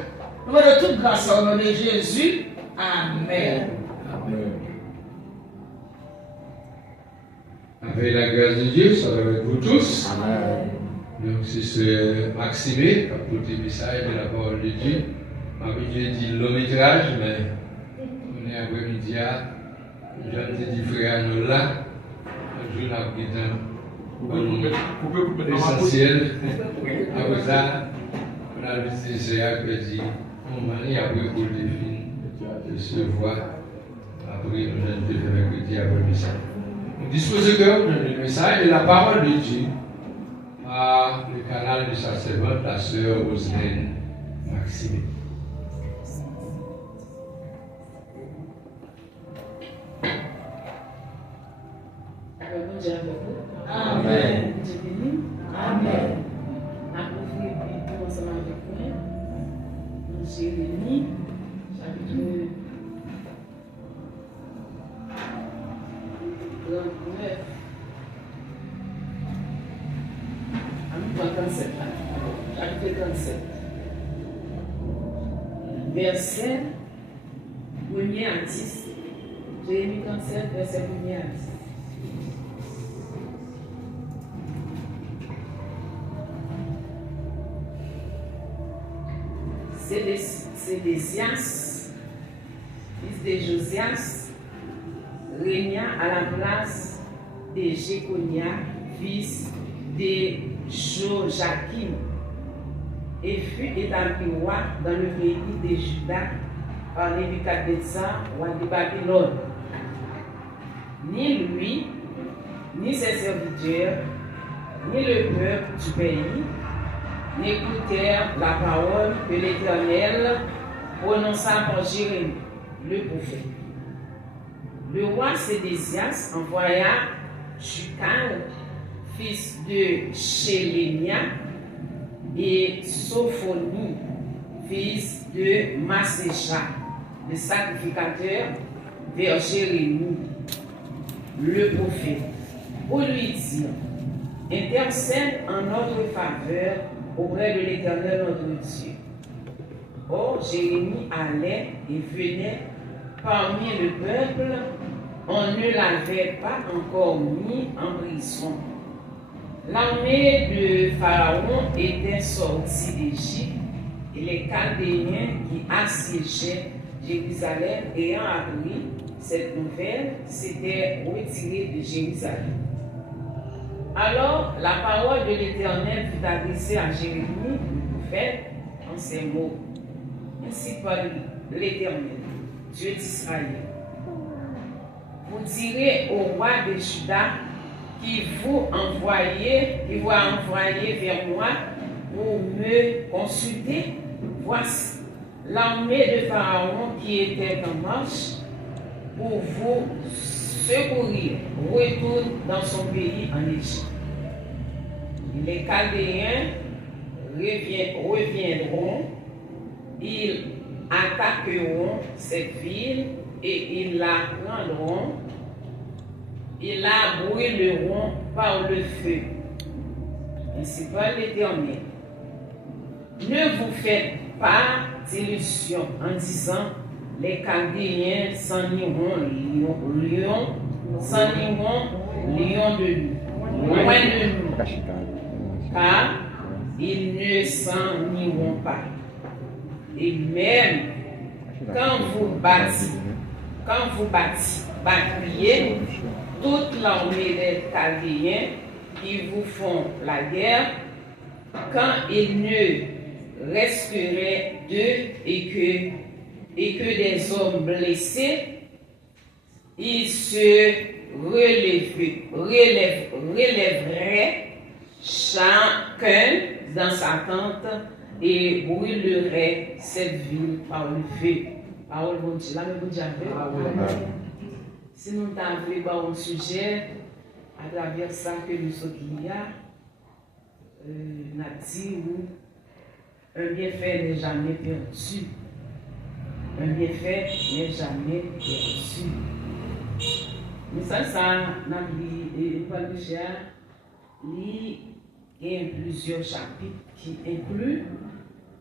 Nous demandons toute grâce au nom de Jésus. Amen. Amen. Avec la grâce de Dieu, ça va avec vous tous. Amen. Donc, c'est ce Maximé qui a porté le message de la parole de Dieu. J'ai dit le long métrage, mais on est après-midi, j'ai dit frère, nous là, je joue la guitare. Essentiel. Après ça, on on a visité ce mercredi, on m'a après pour les filles de se voir. Après, nous allons faire mercredi après le message. Nous disposons que le message de la parole de Dieu par le canal de sa servante, la sœur Roselyne Maxime. Amen. Dieu béni. Amen. Approuvez Bible ensemble avec moi. Dans Jérémie, chapitre 39. Chapitre 37. Verset 1er à 10. Jérémie 37, verset 1er à 10. Sédécias, fils de Josias, régna à la place de Jéconia, fils de Joachim, et fut établi roi dans le pays de Juda par Nebuchadnezzar, roi de Babylone. Ni lui, ni ses serviteurs, ni le peuple du pays n'écoutèrent la parole que l'Éternel prononça par Jérémie, le prophète. Le roi Sédécias envoya Jucal, fils de Chélémia, et Sophonie, fils de Massécha, le sacrificateur, vers Jérémie, le prophète, pour lui dire: intercède en notre faveur auprès de l'Éternel notre Dieu. Or, Jérémie allait et venait parmi le peuple, on ne l'avait pas encore mis en prison. L'armée de Pharaon était sortie d'Égypte et les Chaldéens qui assiégeaient Jérusalem, ayant appris cette nouvelle, s'étaient retirés de Jérusalem. Alors la parole de l'Éternel fut adressée à Jérémie, le prophète, en ces mots: ainsi parle l'Éternel, Dieu d'Israël. Vous direz au roi de Juda qui va envoyer vers moi pour me consulter. Voici l'armée de Pharaon qui était en marche pour vous secourir, retourne dans son pays en Égypte. Les Chaldéens reviendront, ils attaqueront cette ville et ils la prendront, ils la brûleront par le feu. Ainsi parle l'Éternel. Ne vous faites pas d'illusions en disant: les Chaldéens s'en iront de nous, loin de nous, car ils ne s'en iront pas. Et même quand vous battriez toute l'armée des Chaldéens qui vous font la guerre, quand il ne resterait d'eux et que des hommes blessés, ils se relèveraient chacun dans sa tente et brûlerait cette ville par le feu. Parole bon Dieu, là, mais bon Dieu avec. Si nous avons un sujet, à travers ça que nous sommes qu'il y a, dit où un bienfait n'est jamais perdu. Un bienfait n'est jamais perdu. Mais ça, n'a pas de cher. Il y a plusieurs chapitres qui incluent,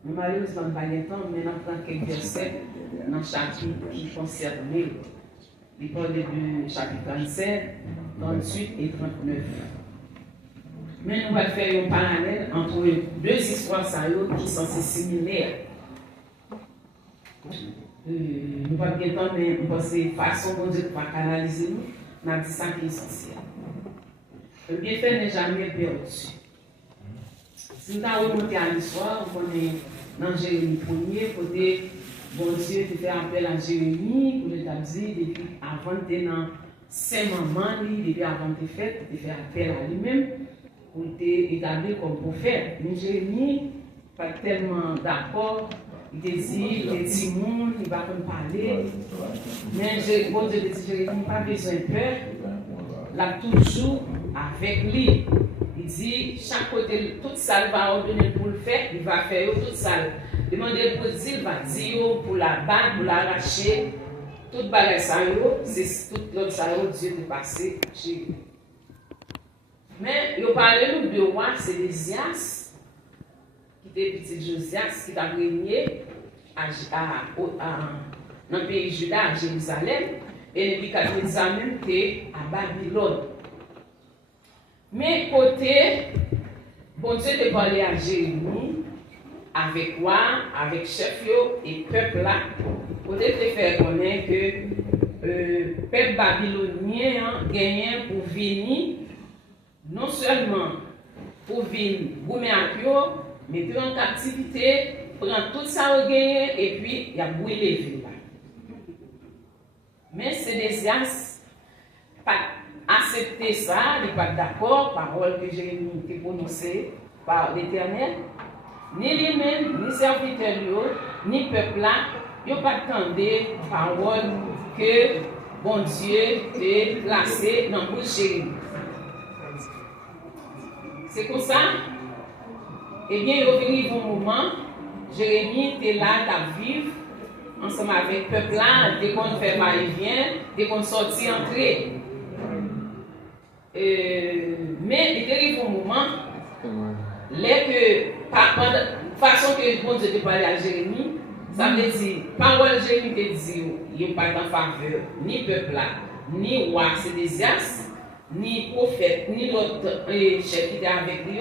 malheureusement pas le temps, mais on prend quelques versets dans le chapitre qui concerne les parle du chapitre 37, 38 et 39. Mais nous allons faire un parallèle entre deux histoires qui sont similaires. Nous pas bien temps, mais nous pensons façon dont Dieu va canaliser nous, on a dit ça qui est essentiel. Le bienfait n'est jamais perdu. Si nous avons remonté à l'histoire, on est dans Jérémie 1er, côté bon Dieu te fait appel à Jérémie, pour te dire, depuis avant de dans Saint-Maman, depuis avant de faire, te fait appel à lui-même, pour t'établir comme prophète. Mais Jérémie, pas tellement d'accord, il te dit, les petits monde, il va comme parler. Mais bon Dieu te dit, Jérémie, pas besoin de peur, là toujours avec lui. Il dit, chaque côté, toute ça va ordonner pour le faire, il va faire toute ça. Demandez pour dire, il va dire pour la battre, pour l'arracher. Toute balle ça, c'est toute l'autre ça, Dieu de passer chez lui. Mais il parlait de roi, c'est Ézéchias, qui était petit Josias, qui a régné dans le pays de Juda, à Jérusalem, et depuis 4 ans même, était à Babylone. Mais côté, bon Dieu te parlait à Jérémie, avec quoi, avec chef et peuple là, côté te faire connaître que peuple babylonien gagnait pour venir, non seulement pour venir goumer à eux, mais en captivité, prendre tout ça au gagné et puis il y a brûlé les villes. Mais c'est des as pas accepter ça, il n'est pas d'accord, parole que Jérémie a prononcée par l'Éternel, ni lui-même, ni serviteur, ni peuple là, ils n'ont pas entendu parole que bon Dieu a placée dans le bouche Jérémie. C'est comme ça, eh bien, il arrive un moment, Jérémie était là à vivre ensemble avec le peuple là, dès qu'on fait va-et-vient, dès qu'on sortit, entrer. Mais il arrive un moment, la façon que bon Dieu te parlait à Jérémie, ça veut dire, parole Jérémie te dit, il n'y a pas en faveur, ni peuple là, ni roi Sédécias, ni prophète, ni l'autre chef qui était avec lui.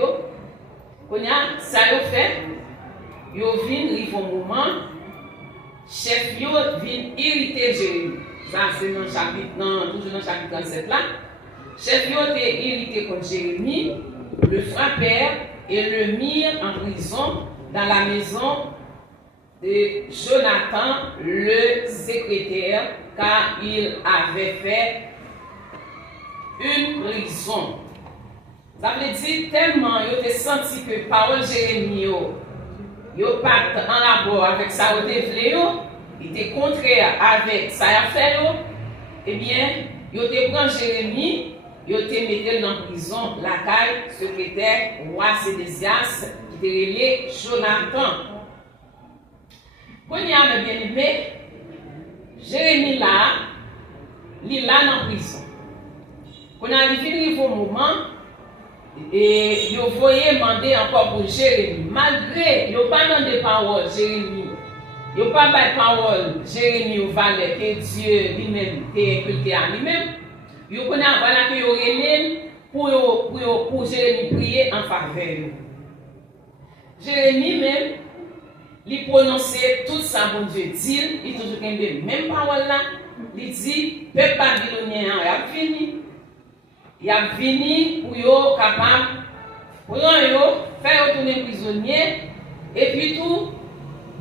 Quand ça a fait, il vient, un moment, chef vient irriter Jérémie. Ça, c'est dans le chapitre, toujours dans le chapitre 37 là. Chef était irrité contre Jérémie, le frappèrent et le mirent en prison dans la maison de Jonathan, le secrétaire, car il avait fait une prison. Ça veut dire tellement, il a senti que parole Jérémie, il pas en rapport avec ça, il était contraire avec ça a fait, eh bien, il a pris Jérémie. Il était mis dans la prison, la caille, secrétaire, roi Sédécias, qui était relié Jonathan. Quand il y a bien aimé, Jérémie là, il est là dans la prison. Quand il y a fini au moment, et il voyait demander encore pour Jérémie. Malgré, il n'y a pas demandé parole, Jérémie. Il n'y a pas de parole, Jérémie au valet, que Dieu lui-même est inculqué à lui-même. Il y a voilà que y pour Jérémie prier en faveur. Jérémie même, il prononçait tout ça, bon Dieu dit, il toujours les mêmes paroles là, il dit, peuple babylonien, il a fini. Il a fini pour être capable, pour faire retourner prisonnier, et puis tout,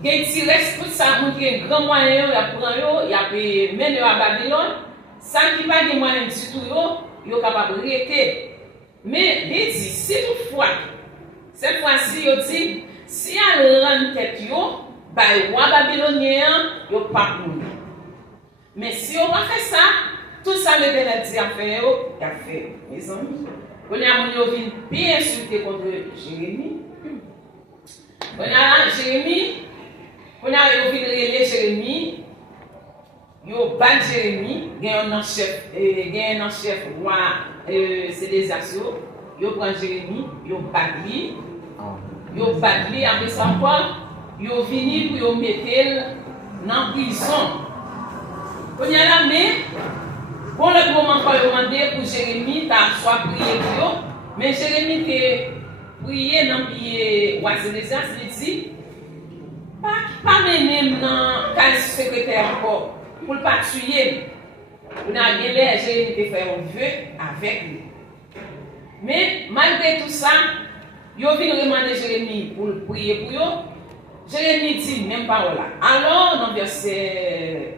il reste tout ça, il y a un grand moyen, il a mené à Babylone. Ça qui pas de moyens du tout, il est capable de rester. Mais il dit, si toutefois, cette fois-ci, il dit, si elle rend tête, le roi babylonien, il n'est pas pour nous. Mais si on va faire ça, tout ça, le Bénin dit à faire, il a fait. Mes amis, on a bien insulté contre Jérémie. On a Jérémie, on a relé Jérémie. Yo bat Jérémie, il y a un chef roi Sédécias, yo prend Jérémie, yo bat lui, après ça quoi, yo vini pour yo mettre dans prison. Quand il y a la main, bon le moment quand yo demandé pour Jérémie, t'as soit prié pour yo, mais Jérémie t'est prié dans le roi Sédécias, il dit, pas mener dans le secrétaire encore. Pour ne pas tuer, on a gagné Jérémie de faire un vœu avec lui. Mais malgré tout ça, Yo vient demander Jérémie pour prier pour eux. Jérémie dit même parole là. Alors, dans verset,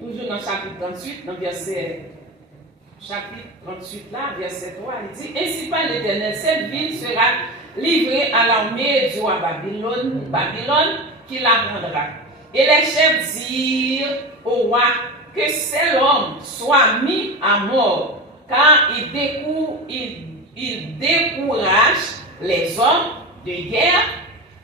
toujours dans chapitre 38, dans chapitre 38 là, verset 3, il dit, ainsi par l'Éternel, cette ville sera livrée à l'armée du roi Babylone qui la prendra. Et les chefs dirent au roi que cet homme soit mis à mort, car il décourage les hommes de guerre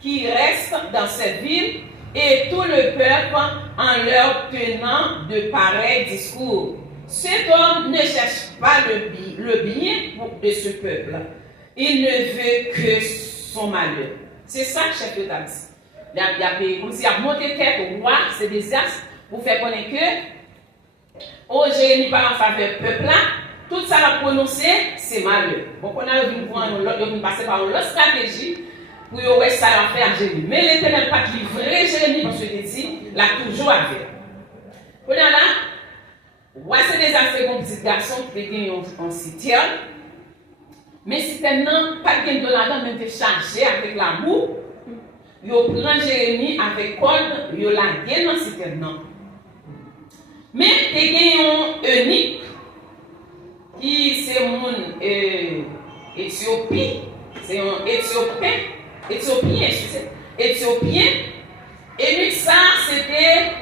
qui restent dans cette ville et tout le peuple en leur tenant de pareils discours. Cet homme ne cherche pas le bien de ce peuple. Il ne veut que son malheur. C'est ça que le chef de dit. Il a comme s'il a monté tête au roi, c'est des axes pour faire connaître que Jérémie pas en faveur du peuple là, tout ça a prononcé, c'est malheur. Donc on a vu passer par une autre stratégie pour voir ça à faire à Jérémie. Mais l'Éternel pas livré Jérémie parce que dit, l'a toujours avec. On a là, voici des affaires comme petit garçon qui gagne en citerne. Mais si maintenant, pas de dollar même fait charger avec l'amour, il prend Jérémie avec corde, il la gagne dans citerne. Mais il y a un eunuque qui c'est mon Éthiopie, c'est un Éthiopien, et lui ça c'était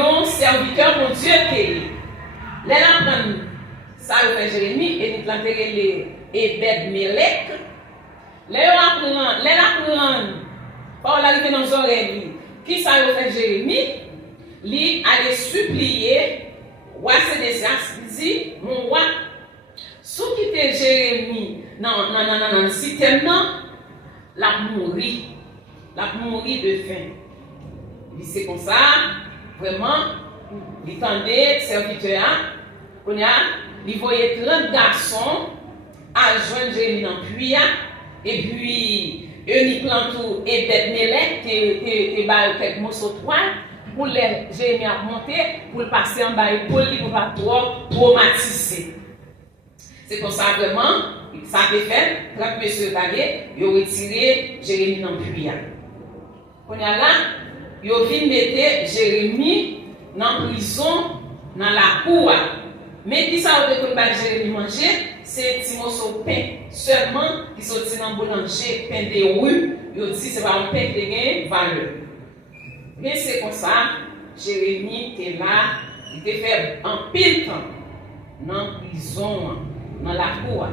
un serviteur mon Dieu qui là prend ça le fait Jérémie et il planter les Ebed-Melech là prend par l'arrivée dans les oreilles qui ça le fait Jérémie lui allait supplier roi Sédécias dit mon roi sous quitter Jérémie non système la mourir de faim. C'est comme ça vraiment il tendait serviteur il voyait 30 garçons à joindre Jérémie dans le puits et puis il plante tout et Ebed-Melech et quelques morceaux de toile pour les Jérémie à monter pour passer en bas pour ne pas trop traumatiser. C'est comme ça vraiment, ça a été fait, 30 messieurs d'aller, ils ont retiré Jérémie dans le puits. On a là, ils ont vu mettre Jérémie dans la prison, dans la cour. Mais qui ça a été Jérémie manger, c'est un petit morceau de pain seulement qui sortit dans le boulanger, pain de rue. Ils ont dit que ce n'est pas un pain qui a valeur. Mais c'est comme ça, Jérémie était là, il était fait en pile temps dans la prison, dans la cour.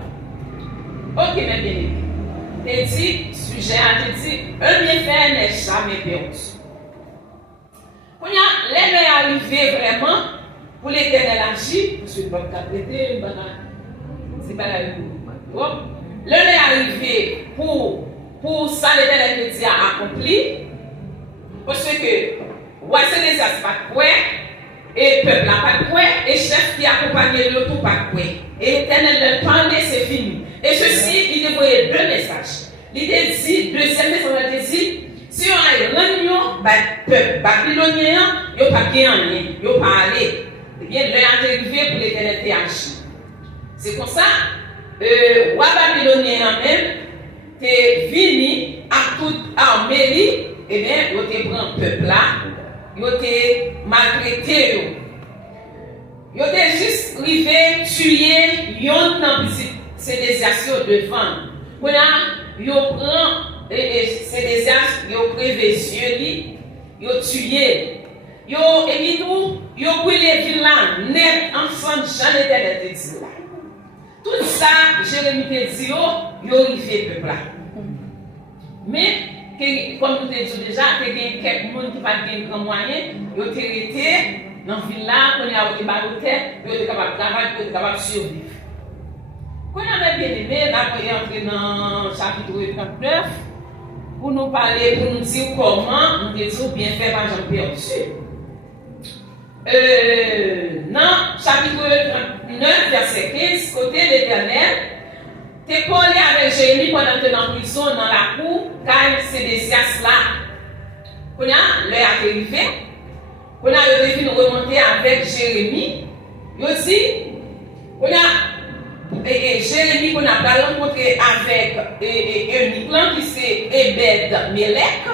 Ok, mes bien-aimés. T'es dit, sujet a dit, un bienfait n'est jamais perdu. Quand les est arrivé vraiment pour l'Éternel agir, parce que le peuple a prêté, c'est pas la vie. Le est arrivé pour ça, l'Éternel dit a accompli. Parce que, voici les aspects pas quoi, et le peuple n'a pas quoi, et chef qui accompagne le tout pas quoi. Et l'Éternel le parlait, c'est fini. Et ceci, il envoyait deux messages. Il dit, deuxième message, il dit, si on a un peuple babylonien, il n'y a pas rien, il n'y a pas allé. Eh bien, l'heure est arrivée pour l'Éternel agir. C'est comme ça, roi babylonien même, t'es venu à toute armée. Eh bien, ils ont pris un peuple là, ils ont maltraité. Ils ont juste arrivé, tuer, ils ont c'est des actions devant. Ils ont pris, c'est des actes, ils ont pris les yeux, ils ont tué. Ils ont pris les villas net ensemble, j'en étais là. Tout ça, Jérémie te dit, ils ont arrivé le peuple là. Mais, comme nous te dit déjà, il y a quelques personnes qui n'ont pas de grands moyens, ils ont été dans la ville là, ils ont été barotés, ils ont été capables de travailler, ils ont été capables de survivre. Quand on a bien aimé, on a entré dans le chapitre 39 pour nous parler, pour nous dire comment nous étions bien fait par Jean perdu. Dans le chapitre 39, verset 15, côté l'Éternel, t'es collé avec Jérémie pendant que tu es en prison dans la cour, car c'est des siasses là. Quand l'heure est arrivée, quand on a dû remonter avec Jérémie, il dit, Jérémie qu'on a pas rencontré avec un clan qui c'est Ebed-Melech,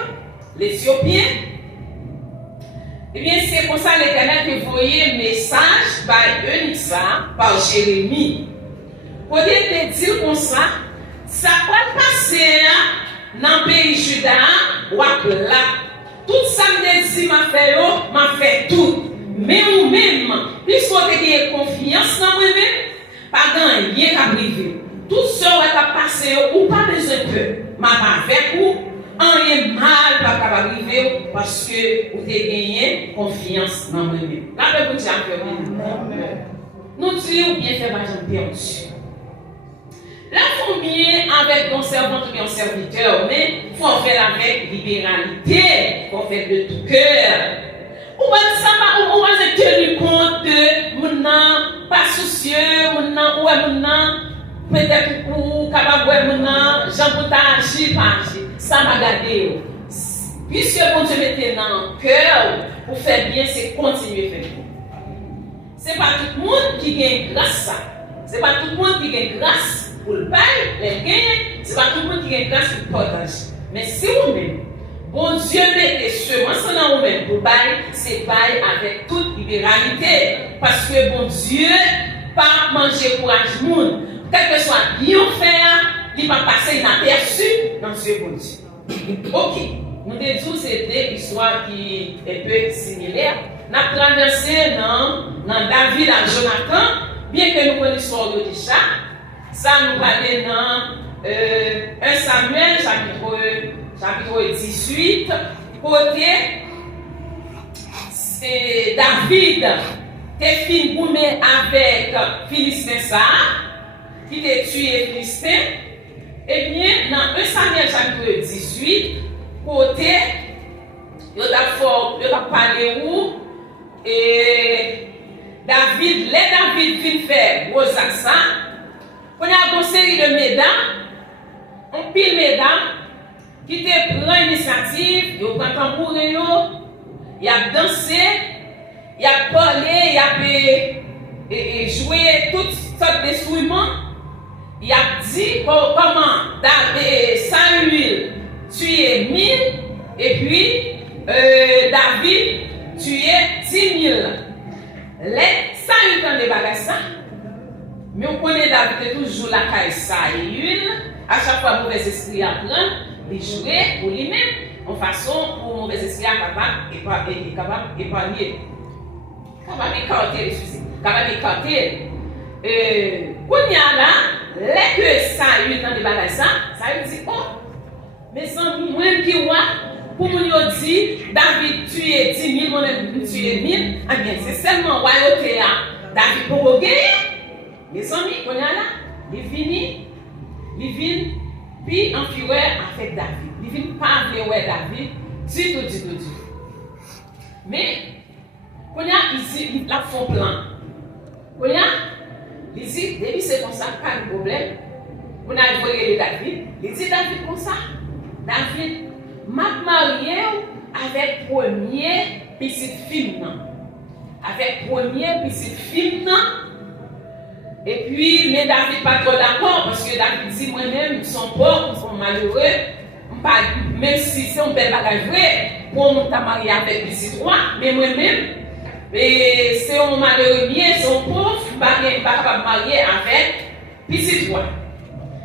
l'Éthiopien. Eh bien, c'est comme ça l'Éternel qui envoyé un message par Eunissa, par Jérémie. Pour dire comme ça va passer dans le pays Juda, ou là. Tout ça me dit, m'a fait tout. Mais ou même, puisque vous avez confiance dans moi-même, pas de rien qu'à priver. Tout ça va passer ou pas besoin de m'a pas avec vous. Rien mal pas capable arriver parce que vous avez gagné confiance dans moi-même. La Bible dit nous disons bien fait ma jambe perdu. La famille avec un servant ou un serviteur, mais il faut faire avec libéralité, il faut faire de tout cœur. Ou va tenir compte de mon nom, pas soucieux, mon nom, ou mon nom, peut-être ou capable mon nom, j'en peux agir, pas agir. Ça m'a gardé. Puisque bon Dieu mettait dans le cœur pour faire bien, c'est continuer à faire bien. Ce n'est pas tout le monde qui gagne grâce. Ce n'est pas tout le monde qui gagne grâce pour le bail, les gains. Ce n'est pas tout le monde qui gagne grâce pour le partage. Mais si vous-même, bon Dieu mettez semence dans vous-même pour le bail, c'est bail avec toute libéralité. Parce que bon Dieu, pas manger courage monde. Quel que soit bien faire, il va passer inaperçu dans ce bon Dieu. Ok, nous disons que c'est deux histoires qui sont un peu similaires. Nous avons traversé dans David et Jonathan, bien que nous connaissons l'histoire de ça. Ça nous parle dans 1 Samuel, chapitre 18, côté David était fin gourmet avec Philistin qui a tué Philistin. Eh bien, dans 1 Samuel chapitre 18, côté, il a parlé où et David vient faire gros accent. On a une série de mesdames, on pile mesdames, qui te prend l'initiative, ils prennent tambour, ils ont dansé, ils ont parlé, ils ont joué toutes sortes d'instruments. Il a dit comment Samuel tuait 1000 et puis David tuait 10 000. Samuel dans les bagages, mais on connaît David toujours la caille Samuel. À chaque fois, mauvais esprit apprend, il jouait pour lui-même en façon pour mauvais esprit capable d'épargner. Capable d'écarter les soucis. Capable d'écarter. Quand il y a là, les que ça lui dans les bagages, ça lui dit, oh, mais sans moi qui voit, pour nous dire, David tué 10 000, moi-même tué 1000, ah bien, c'est seulement royauté à David pour gagner. Mes amis, quand il y a là, il vient, puis en fureur avec David. Il vient pas voir David, du tout. Mais, quand il y a ici, il a son plan. Quand il y a, il dit, depuis c'est comme ça, pas de problème. On a envoyé David. Il dit David comme ça. David m'a marié avec premier petite fille. Avec premier petite fille. Et puis, mais David pas trop d'accord parce que David dit moi-même, son pauvre, son malheureux. Même si c'est un bel bagage vrai, pour nous marier avec petite roi, mais moi-même, et c'est un malheureux bien, c'est un pauvre, pas capable de marier avec petit roi.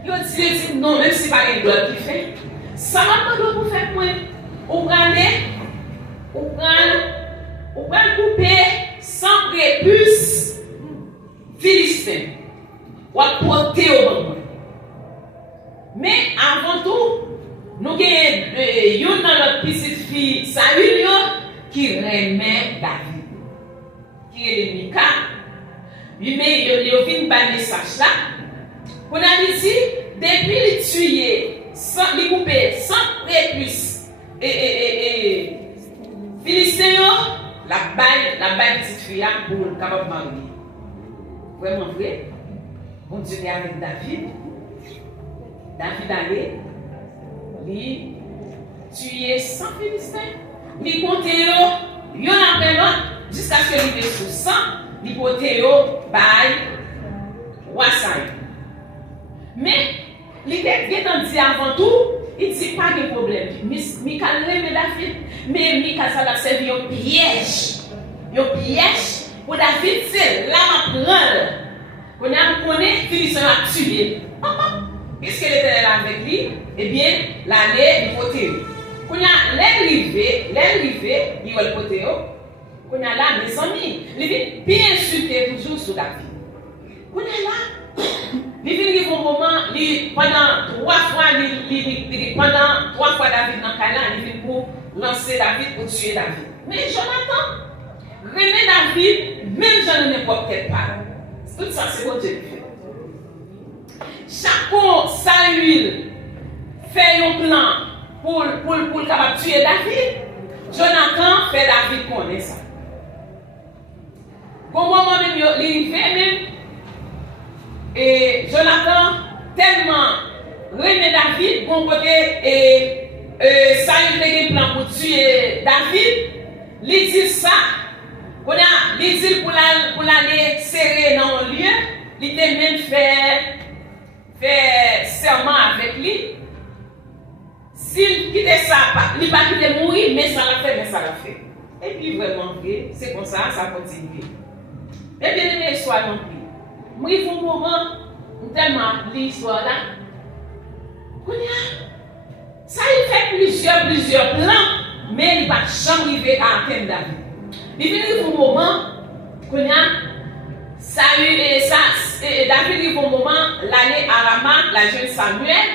Il dit non, même si pas une gloire qui fait, ça va pas pour faire quoi? On va couper sans prépuce Philistin. On va porter au banc. Mais avant tout, nous avons dans notre petite fille, Saül, qui remet David. Qui est le Mika. Il vient par message là. On a dit, depuis le tuer, sans le couper, sans prépuce, Philistin, la balle petite fille pour le capable de marier. Vraiment vrai. On Dieu est avec David. David allait, il tuer 100 Philistins. Il comptait il y en a vraiment jusqu'à ce qu'il y ait sous 100, il comptait par roi Saül. Mais, il était dit avant tout, il dit pas de problème. Michal aime David, mais Michal ça a servi un piège. Un piège pour David, c'est là ma prendre. On connaît, Philistins a tué. Qu'est-ce qu'elle était là avec lui? Eh bien, l'année, il faut tirer. Quand il y a l'arrivée, il va le côté. Quand il y a là, mes amis, il vient bien insulter toujours sur David. Quand il y a là, il vient un moment, pendant 3 fois, David dans le cas là, il vient pour lancer David, pour tuer David. Mais Jonathan, remet David, même j'en ai pas peut-être pas. Tout ça, c'est votre Dieu qui fait. Chacun, Saül, fait un plan pour capable tuer David. Jonathan fait David connaître ça. Bon moment même, il fait même. Et Jonathan, tellement remet David, bon côté, et Saül fait un plan pour tuer David. Il dit ça. Il dit pour l'aller serrer dans le lieu, il était même fait serment avec lui. S'il quittait ça, il ne va pas mourir, mais ça l'a fait. Et puis vraiment, c'est comme ça, ça continue. Et bien aimé, soyons pris. Moi, il faut un moment, tellement l'histoire là. Ça, il fait plusieurs plans, mais il ne va jamais arriver à atteindre David. Il vient un moment, Saül et David vit un moment, l'année à Rama, la jeune Samuel.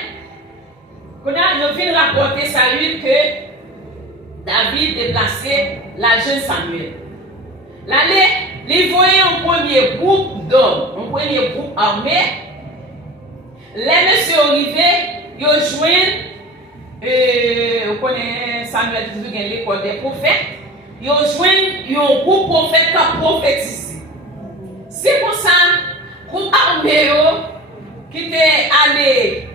Il vient rapporter Saül que David déplaçait la jeune Samuel. L'année, il voyait un premier groupe d'hommes, un premier groupe armé. Les messieurs arrivés, ils joignent, vous connaissez Samuel qui dit qu'il l'école des prophètes. Ils joignent un groupe prophète qui a prophétisé. C'est pour ça que le groupe armé qui était allé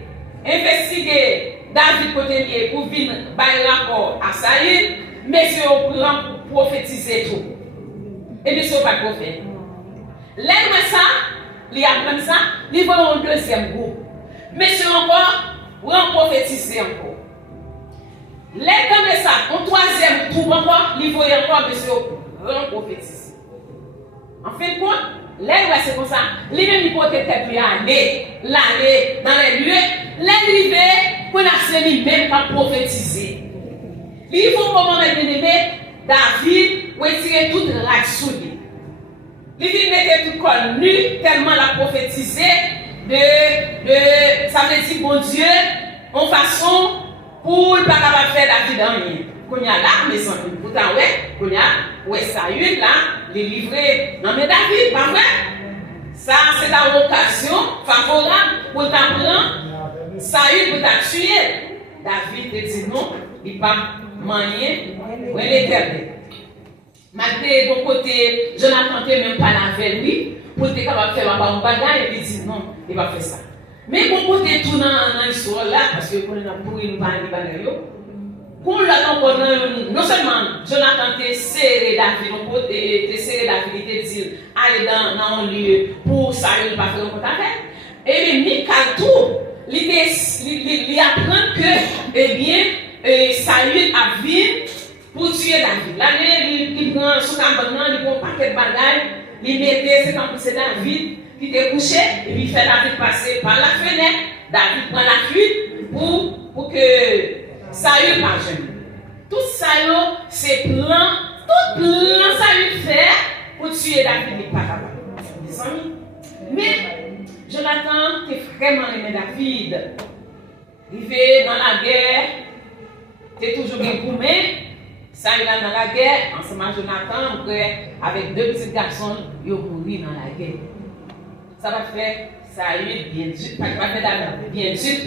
investiguer David côté pour venir bailler rapport à Saül, messieurs ont prophétisé tout. Et messieurs pas de prophète. L'aime ça, ils apprennent ça, ils vont au deuxième groupe. Messieurs encore, ont prophétisé encore. Les comme ça, au troisième tour encore, il faut encore monsieur prophétiser. En fin de compte, les c'est comme ça, les mêmes hypothèses qui aller dans les lieux, les rivets pour la même pas prophétiser. Il faut comment bien David retirer toute l'action. Il vient mettre tout corps nu tellement la prophétisé de ça veut dire bon Dieu en façon pour ne pas faire David en rien. Qu'on y a là, mes amis, pourtant, ouais, Saül là, les livrés. Non, mais David, pas vrai? Ça, c'est la occasion favorable pour t'apprendre. Saül pour t'a tuer. David te dit non, il pas manier, ou l'éternel. Malgré bon côté, Jonathan ne même pas avec lui, pour être capable de faire un bagage, il dit non, il va faire ça. Mais bon côté tout dans l'histoire là, parce que pour nous parler de bagage, pour non seulement Jonathan te serré David, il te dit aller dans un lieu pour Saül ne pas faire un contact. Et bien Michal tout, il apprend que, eh bien, Saül a vu pour tuer David. Là, il prend son campagne, il prend un paquet de bagages, il mettait, c'est comme c'est David qui était couché, et puis il fait David passer par la fenêtre. David prend la fuite pour que Saül marche. Tout ça, c'est plan, tout plan Saül fait pour tuer David, il n'est pas capable. Mes amis. Mais Jonathan, tu es vraiment aimé David. Il fait dans la guerre, tu es toujours bien gourmé. Saül dans la guerre, ensemble avec Jonathan, avec 2 petits garçons, ils ont mouru dans la guerre. Ça va faire Saül bien dur, pas faire David bien dur.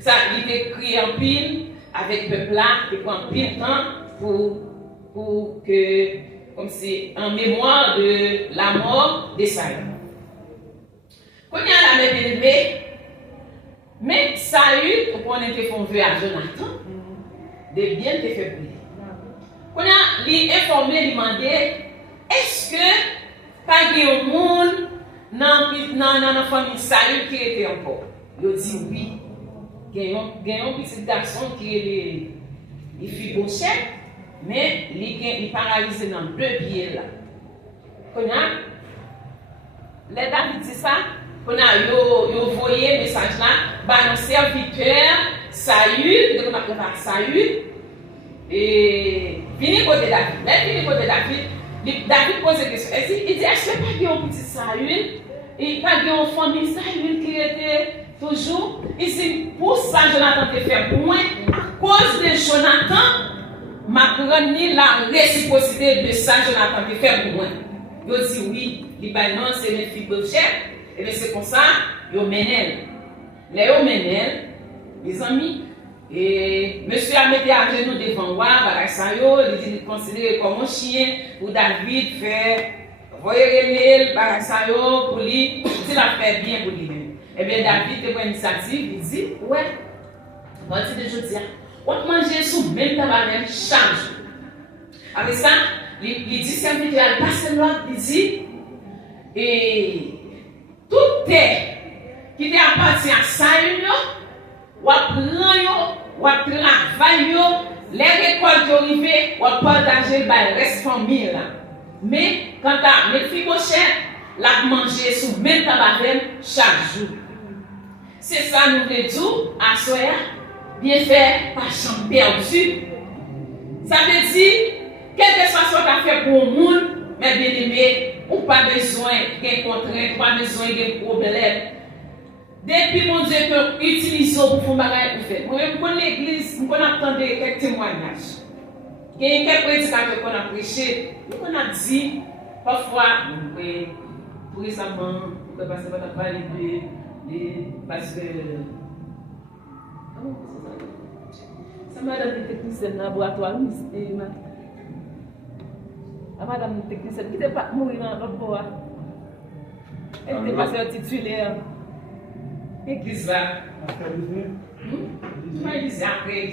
Ça, il écrit en pile avec le peuple là, il prend pile temps pour que, comme c'est en mémoire de la mort de Saül. Quand il y a la même élevée, mais Saül, on était fait un vœu à Jonathan, de bien te faire prier. Quand il a informé, il demandé, est-ce que pas de monde dans la famille Saül qui était encore? il dit oui. Il y a un petit garçon qui est les filles gauchères, mais il est paralysé dans 2 pieds là. Les David dit ça, vous voyez le message là, bah, nos serviteurs, Saül, on appelle Saül, et vini côté David. David pose une question. Il dit, est-ce que pas un petit Saül, et pas une famille Saül qui était toujours. Il dit, pour ça, Jonathan te fait pour moi, à cause de Jonathan, m'a pris la réciprocité de ça, Jonathan te fait pour moi. Il dit oui, il dit non, c'est mes filles de chef, et bien c'est comme ça, il mène. Les mène, les amis, et monsieur a mis à genoux devant moi, il dit considéré comme un chien pour David faire, voyez le pour lui, s'il a fait bien pour lui-même. Et bien David te prend initiative, il dit, ouais, on dit de jeudi, on manger sous même tabac chaque jour. Avec ça, il dit serviteur, il passe l'autre, il dit, et toute terre qui appartient à ça, ou à prendre, ou à travailler, les récoltes arrivées, ou à partager le reste famille. Mais quand à mes filles chères, la manger sous même tabac chaque jour. C'est ça nous voulons dire à Soya, bien fait, pas champ perdu. Ça veut dire, quel que soit ce qu'on a fait pour le monde, mais bien aimé, ou pas besoin de contraintes, pas besoin de problèmes. Depuis mon Dieu peut utiliser pour faire des choses. Moi, je connais l'église, je connais quelques témoignages. Il y a quelques prédicateurs qu'on a prêché, qu'on a dit, parfois, pour récemment, on peut passer par la parole parce que. C'est madame technicienne laboratoire, la madame technicienne qui n'était pas mourir dans notre bois. Elle était passée titulaire. L'église là. Je vais dire après.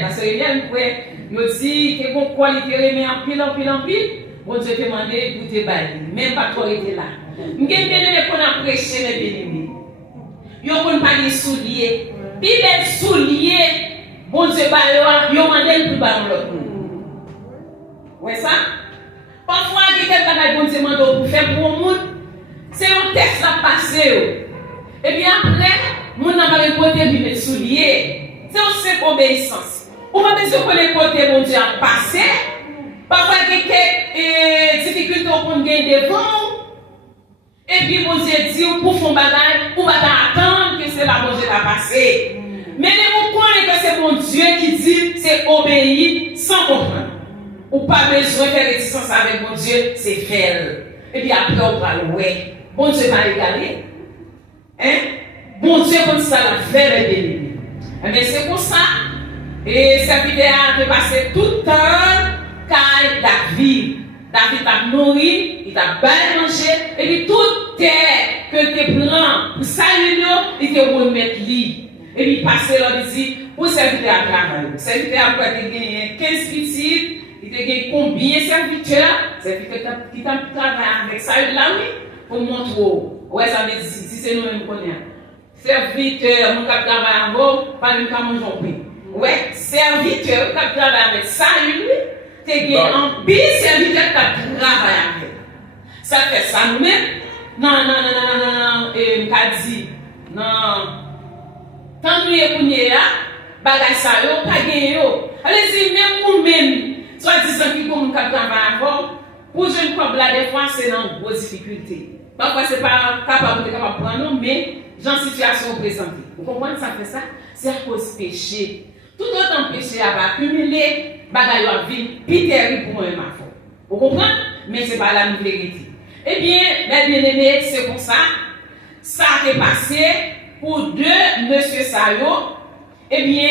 Parce que il dit que bon qualité remet en pile. Bon Dieu te demandé pour te bailler. Même pas toi était là. Je bien aimé qu'on a prêché mes bien-aimés. Yo kon pas de souliers. Puis les souliers, bon Dieu bailler, yo mandé pour bailler l'autre. Ouais ça? Parfois il y a quelqu'un bon Dieu mando pour faire pour le monde. C'est un texte à passer. Et bien après, mon n'a pas récolté mes souliers. C'est aussi obéissance. On va besoin que les côtés mon Dieu a passé. Parfois il y a quelques difficultés pour gagner devant. Et puis mon Dieu dit pour faire bagage, ou va attendre que c'est la bon Dieu a passé. Mais vous connaissez que c'est mon Dieu qui dit c'est obéir sans comprendre. Ou pas besoin de faire réticence avec mon Dieu, c'est faire. Et puis après on va le ouais. Bon Dieu m'a régalé. Hein? Bon Dieu comme ça l'a fait les bénis. Mais c'est pour ça. Et cette vidéo a passé tout le temps car David. David a nourri, il a bien mangé, et puis toute terre que tu prends pour saluer, il te remet lui. Et puis passer là, il dit, pour serviteur à travailler. Serviteur a gagné 15 petits, il te gagne combien de serviteurs? Serviteur qui t'a travaillé avec ça, là, oui, pour montrer. Ouais, ça veut dire, si c'est nous-mêmes qu'on est. Serviteur, nous qui travaillons avec, pas nous qui mangeons. Ouais, serviteur qui travaille avec ça, lui. Tu as un pire serviteur qui travaille avec. Ça fait ça nous-mêmes. Non, et dit, non. Tant nous y là, bagay ça yo, pas gagné yo. Allez-y, même nous-mêmes, soit disant qui comme nous travaille avec, pour jeune couple là, des fois, c'est dans une grosse difficulté. Parfois, ce n'est pas capable de prendre, mais dans situation présentée. Vous comprenez ça fait ça? C'est à cause du péché. Tout autant péché a accumulé, bagaille a vie, puis terrible pour moi et ma foi. Vous comprenez? Mais ce n'est pas la vérité. Eh bien, mes bien-aimés, c'est pour ça. Ça a passé pour deux monsieur Sayo. Eh bien,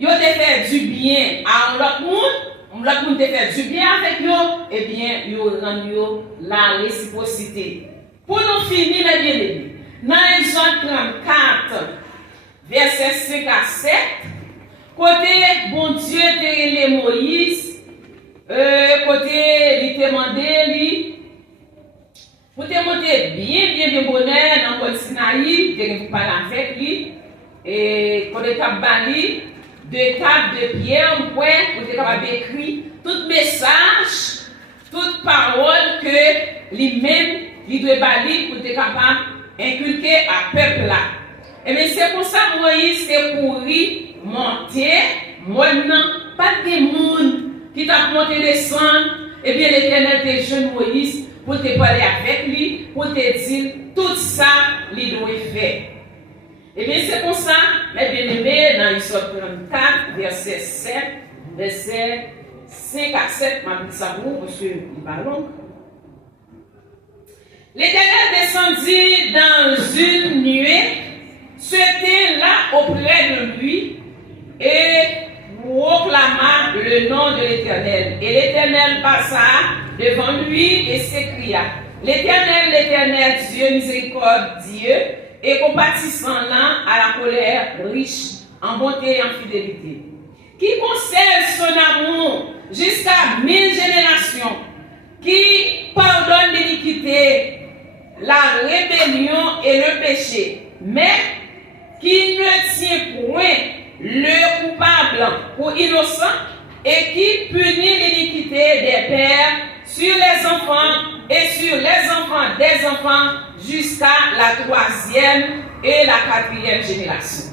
ils ont fait du bien à l'autre monde. L'autre monde a fait du bien avec eux. Eh bien, ils ont rendu la réciprocité. Pour nous finir, mes bien-aimés, dans Exode 34, verset 5 à 7, côté bon Dieu te Moïse, côté il te demandé, Pour te monter bien bonheur dans le Sinaï, je parler avec lui, et pour l'étape Bali, 2 tables de pierre, pour être capable d'écrire tout message, toute parole que lui-même, lui doit bali pour être capable d'inculquer à peuple là. Et bien c'est pour ça que Moïse s'est couru, monter, maintenant, pas de monde qui t'a monté descendre, et bien l'Éternel te jeune Moïse pour te parler avec lui, pour te dire tout ça, lui doit faire. Et bien c'est pour ça, mes bien-aimés, dans l'histoire 34, verset 7, verset 5 à 7, ma petite savon, monsieur Ballon. L'Éternel descendit dans une nuée, se tint là auprès de lui et proclama le nom de l'Éternel. Et l'Éternel passa devant lui et s'écria: l'Éternel, Dieu miséricordieux et compatissant lent à la colère, riche en bonté et en fidélité, qui conserve son amour jusqu'à 1000 générations, qui pardonne l'iniquité, la rébellion et le péché, mais qui ne tient point le coupable pour innocent et qui punit l'iniquité des pères sur les enfants et sur les enfants des enfants jusqu'à la 3e et la 4e génération.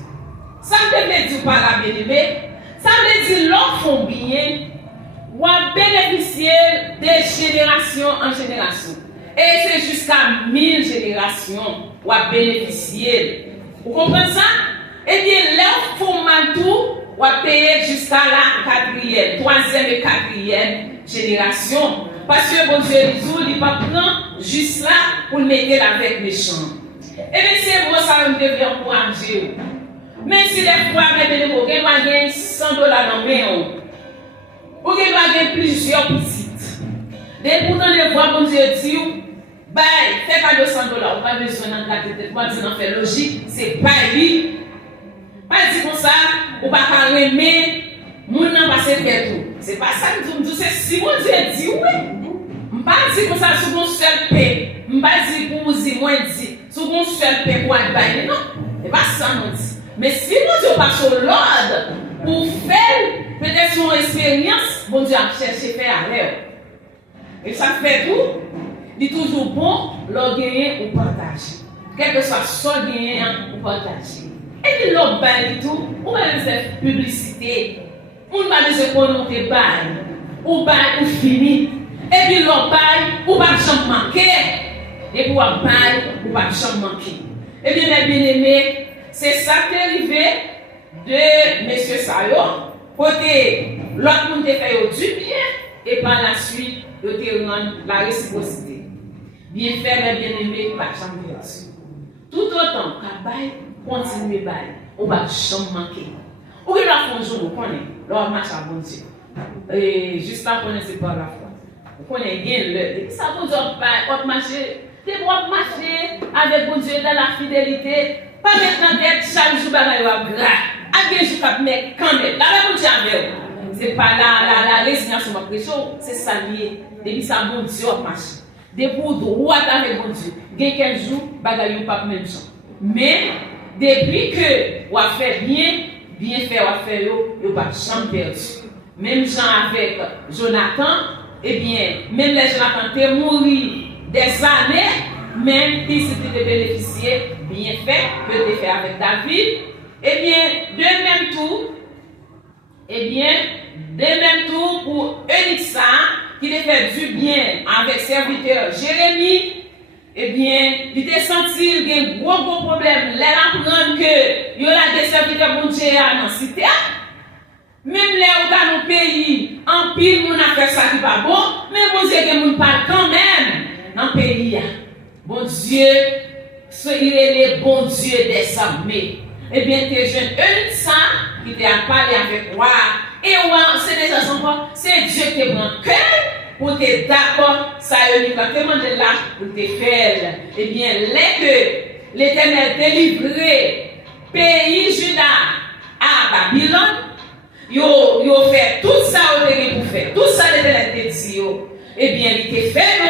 Ça veut dire par la bien-aimée, ça veut dire l'enfant bien ou à bénéficier de génération en génération. Et c'est jusqu'à 1000 générations ou à bénéficier. Vous comprenez ça? Eh bien, l'enfant tout ou à payer jusqu'à la 4e, 3e et 4e génération. Parce que bon Dieu il va prendre juste là pour le mettre avec les méchants. Et bien, c'est moi ça me devrait encourager. Même si les fois, mes bénévoles, vous avez $100 dans le main, vous avez plusieurs petites. Dès pourtant, les fois, bon Dieu dit, faites pas $200, vous pas besoin d'en garder, vous pas d'en faire logique, c'est pas lui. Pas dire comme ça, ou pas qu'à remettre, mon nom passe tout. C'est pas ça que je dis, c'est si mon Dieu dit oui. Je pas dire comme ça sur mon seul paix. Je pas dire pour vous dire, moi dit, sur mon seul paix pour être baillé. Non, c'est pas ça mon dit. Mais si mon Dieu passe au l'ordre pour faire peut-être son expérience, mon Dieu a cherché à faire à l'heure. Et ça fait tout, il est toujours bon, le gagner ou partager. Quel que soit son gagnant ou partager. Et puis l'autre bail tout, ou même faire publicité, on va dire qu'on monte bail, ou bail ou fini. Et puis l'autre bail, ou pas jamais manquer. Et pour un bail, ou pas jamais manquer. Et bien mes bien-aimés, c'est ça qui est arrivé de M. Sayo, côté l'autre monde te fait du bien, et par la suite, de te rendre la réciprocité. Bien fait mes bien-aimés, pas jamais perdu. Tout autant qu'à bail, continuer bail, on va jamais manquer. Ou il va faire un jour, on connaît, l'on marche à bon Dieu. Et juste là, on connaît c'est pas la foi. On connaît bien le. Ça vous dit, on marcher, tu dois marcher avec bon Dieu dans la fidélité. Pas maintenant d'être chaque jour dans la grâce. À bien jour, mais quand même, la même chose avec vous. C'est pas la résignation de ma pression, c'est ça lié. Depuis ça, bon Dieu, on marche. Depuis droit avec bon Dieu. Il y a 15 jours, bagaille pas même chose. Mais, depuis que vous avez fait bien fait, vous avez fait, vous n'avez pas jamais perdu. Même gens avec Jonathan, eh bien, même les Jonathan étaient morts des années, même si c'était de bénéficier, bien fait, que de faire avec David. Eh bien, de même tout, pour Elixa, qui a fait du bien avec serviteur Jérémie, eh bien, il a senti qu'il y a un gros problème. Là, apprendre que il y a des serviteurs bon Dieu dans la cité. Même là, dans nos pays, en pile, on a fait ça qui va bon, mais bon Dieu, que parle quand même dans le pays. Bon Dieu, il est le bon Dieu des armées. Eh bien, tes jeunes, ça, qui t'a parlé avec moi, et c'est des enfants, c'est Dieu qui te prend cœur pour te d'accord, ça y est, quand tu demandes là pour te faire. Eh bien, l'Éternel délivré pays Juda à Babylone, il a fait tout ça au début pour faire, tout ça l'Éternel te dit. Eh bien, il te fait,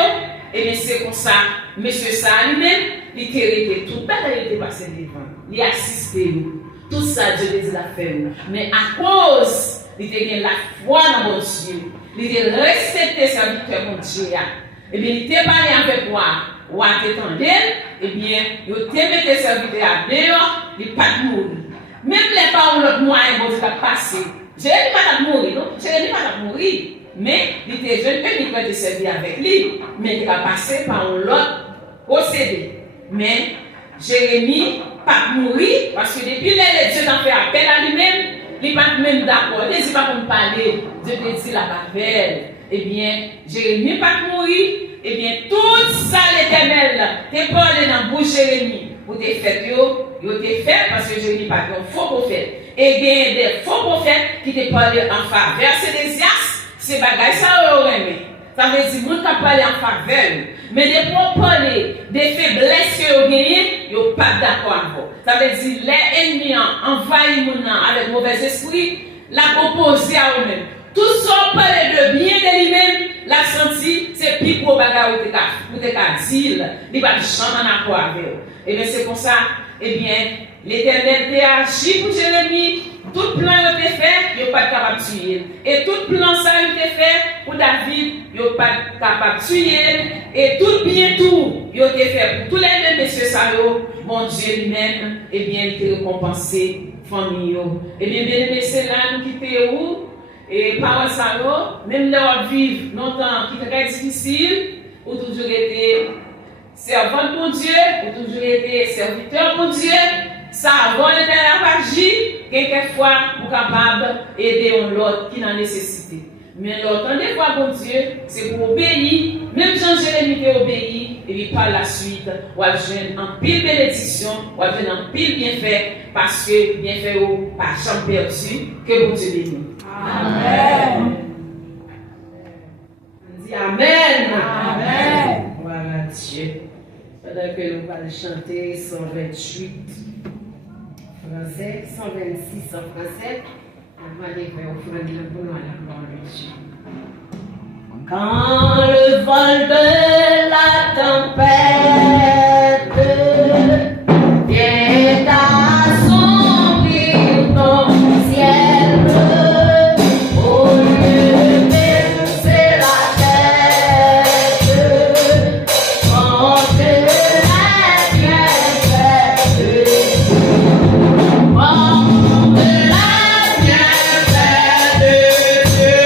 et bien c'est comme ça, monsieur ça lui-même, il était tout bagaille était passé devant, il assistait nous. Tout ça, Dieu les a fait. Mais à cause, il était la foi dans mon Dieu, il était respecté serviteur mon Dieu. Et bien, il était parlé avec moi, ou à t'étendre, et bien, il était mis serviteur à dehors, il n'est pas mourir. Même les parents, l'autre moyen, bon Dieu, a passé. Je n'ai pas mourir, non? Je n'ai pas mourir. Mais il était jeune, il était servi avec lui, mais il a passé par l'autre possédé. Mais Jérémie pas mourir parce que depuis les Dieu n'a fait appel à lui-même, il n'est pas même d'accord. Il n'est pas comme parler, Dieu te dit la belle. Eh bien, Jérémie pas mourir, eh bien, tout ça l'Éternel te parlé dans la bouche Jérémie. Pour te faire, yo te fait parce que Jérémie pas un faux prophète. Et il y a des faux prophètes qui te parlent en faveur. C'est des yas, c'est bagaille ça aurait aimé. Ça veut dire que nous avons parlé en faveur. Mais des pour parler des faiblesses que vous gagnez, vous n'êtes pas d'accord avec vous. Ça veut dire les ennemis envahissent nous avec mauvais esprit, la opposer à eux-mêmes. Tout ça parler de bien de lui-même, la senti, c'est plus gros bagarre ou te dire, il va jamais en accord avec vous. Et bien c'est comme ça, eh bien, l'Éternel a agi pour Jérémie. Tout plan il été fait, il n'est pas capable de tuer. Et tout plan ça il été fait pour David, il n'est pas capable de tuer. Et tout bien tout, il a été fait pour tous les mêmes messieurs Salo, mon Dieu lui-même, et bien il était récompensé, famille. Et bien, bien aimé, c'est là nous quittons où? Et par Salo, même là où vivre longtemps qui est très difficile, ou toujours été servant pour Dieu, ou toujours été serviteur pour Dieu. Ça, avant l'Éternel a agi, quelquefois, pour capable d'aider l'autre qui a nécessité. Mais l'autre, des fois, bon Dieu, c'est pour obéir. Même Jean-Jérémie qui obéit, et puis par la suite, on va jouer en pile bénédiction, on va jouer en pile bienfait, parce que bienfait ou pas jamais perdu, que bon Dieu bénisse. Amen. On dit Amen. Amen. Voilà Dieu. Pendant que nous allons chanter 128 français, 126 en français, on va aller faire offrande pour nous à la gloire de Dieu. Quand le vol de la tempête vient assombrir ton ciel, au lieu de baisser la tête, chante la bienfaite de Dieu. Chante la bienfaite de Dieu.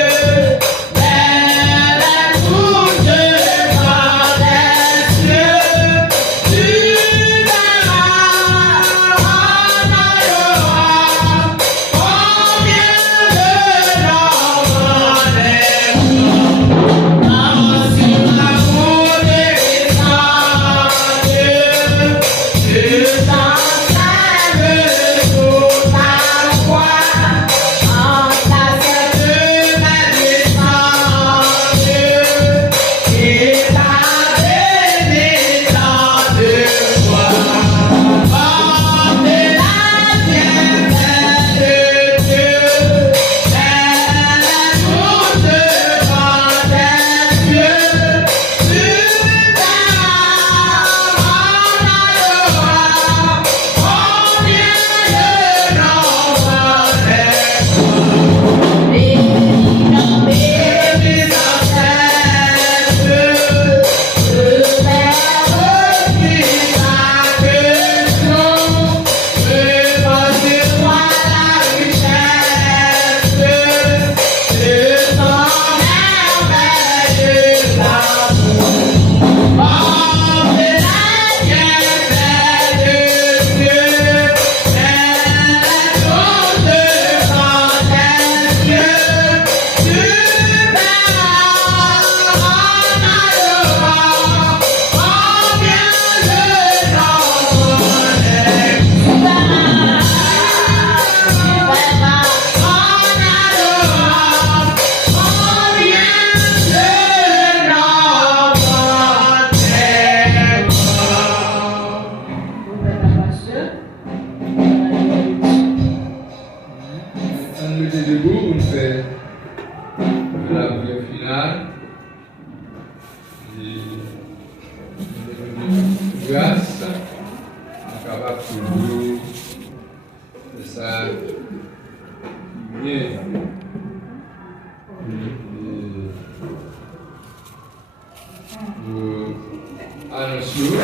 sociaux.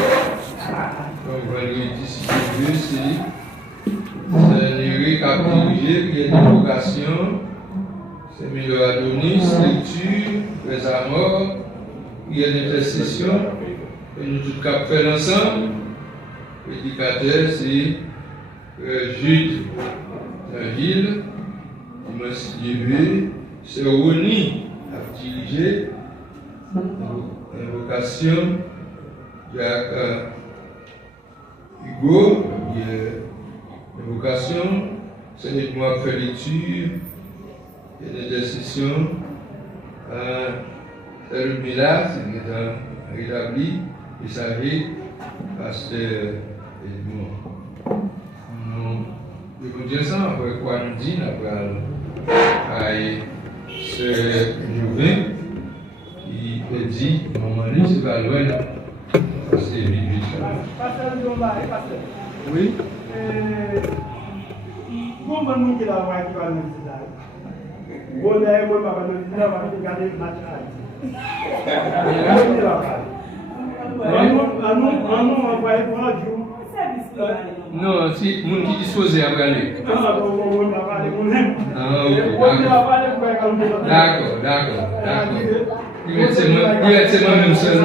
Donc, vendredi, si tu veux, c'est Néré qui a dirigé, qui est une vocation. C'est Milo Adonis, lecture, les amours, il y a une intercession, et nous tous cap faire ensemble. L'éducateur, c'est Jude Ville, dimanche levé, c'est Roni à diriger, invocation, Jacques Hugo, invocation, c'est moi qui fais lecture. Il y a des intercessions. C'est le Mila, c'est rétabli. Vous savez, pasteur Edmond. Je vous dis ça, après quoi nous dit, après ce Jouvin qui a dit, maman, c'est pas loin, c'est lui. Pasteur Lomba et pasteur. Oui. Comment nous qui l'avons qui va nous dire là? Bon, là, moi, papa nous dit là, on va regarder le match là. Non, si vous qui disposez à aller. D'accord. Il va être moi-même seul.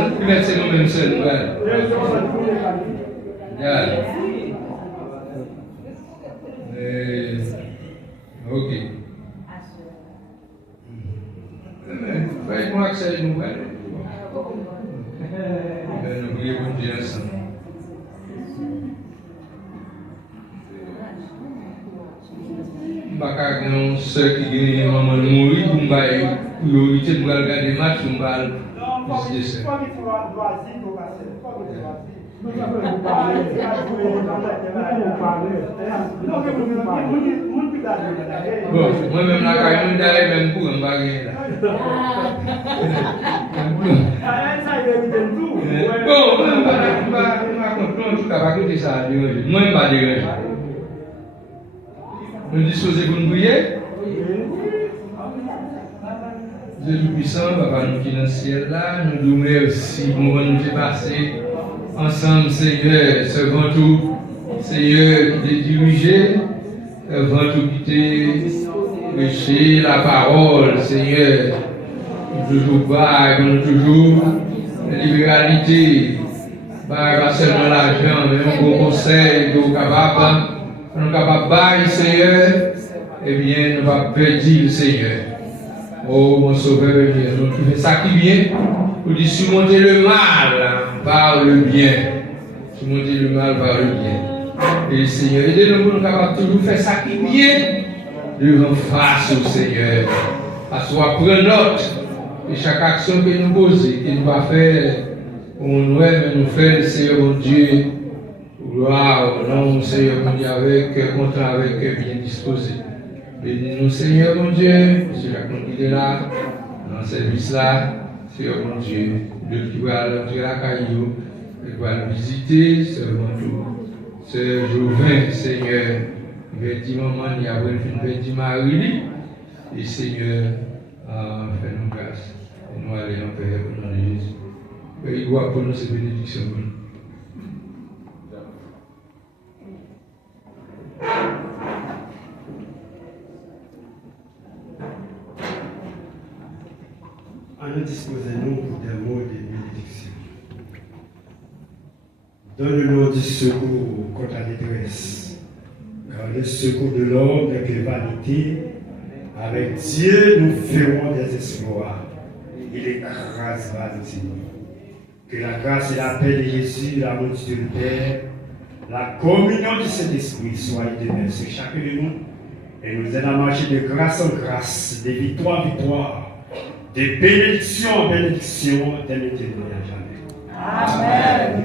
Ok. Moi, que ça nous va. Nous prions pour Dieu ensemble. Bakagnon, ceux qui gagnent maman mourir, pour me priorité pour regarder le match, on va visiter ça. Bon, moi-même, la carrière, d'aller même pour un bagage là. Bon, je ne vais pas comprendre ça à déranger. Moi, je ne vais pas déranger. Nous disposons pour nous prier. Dieu Tout-Puissant, Papa nous qui est dans le ciel là, nous nous remercions pour nous faire passer ensemble, Seigneur, ce grand tout, Seigneur, qui t'a dirigé, avant tout qui t'a prêché la parole, Seigneur, toujours bas, toujours la libéralité, pas seulement l'argent, mais un bon conseil, nous sommes capables, Seigneur, eh bien, nous ne va pas perdre, Seigneur. Oh, mon Sauveur, nous faisons ça qui vient pour surmonter le mal par le bien. Surmonter le mal par le bien. Et Seigneur, aidez-nous pour nous capables toujours faire ça qui vient devant face au Seigneur. À soi prendre note de chaque action que nous posons, que nous va faire pour nous, mais nous faire, Seigneur, mon Dieu, gloire, non, Seigneur, mon Dieu, avec contrat, avec bien disposé. Bénis-nous, Seigneur, mon Dieu, c'est la conduite là, dans le service là, Seigneur, mon Dieu, Dieu qui va entrer à la caillou, qui va le visiter, seulement tout. Ce jour 20, Seigneur, il va dire maman, il y a une petite Marie, et Seigneur, fais-nous grâce, et nous allons en paix au nom de Jésus. Et il doit pour nous ces bénédictions. Nous disposons-nous pour des mots de bénédiction. Donne-nous du secours contre la détresse, car le secours de l'homme n'est que vanité. Avec Dieu, nous ferons des exploits. Il écrasera nos ennemis. Que la grâce et la paix de Jésus, l'amour de Dieu le Père, la communion du Saint-Esprit soit éternelle sur chacun de nous et nous aide à marcher de grâce en grâce, de victoire en victoire. De bénédiction en bénédiction, d'un éternel à jamais. Amen.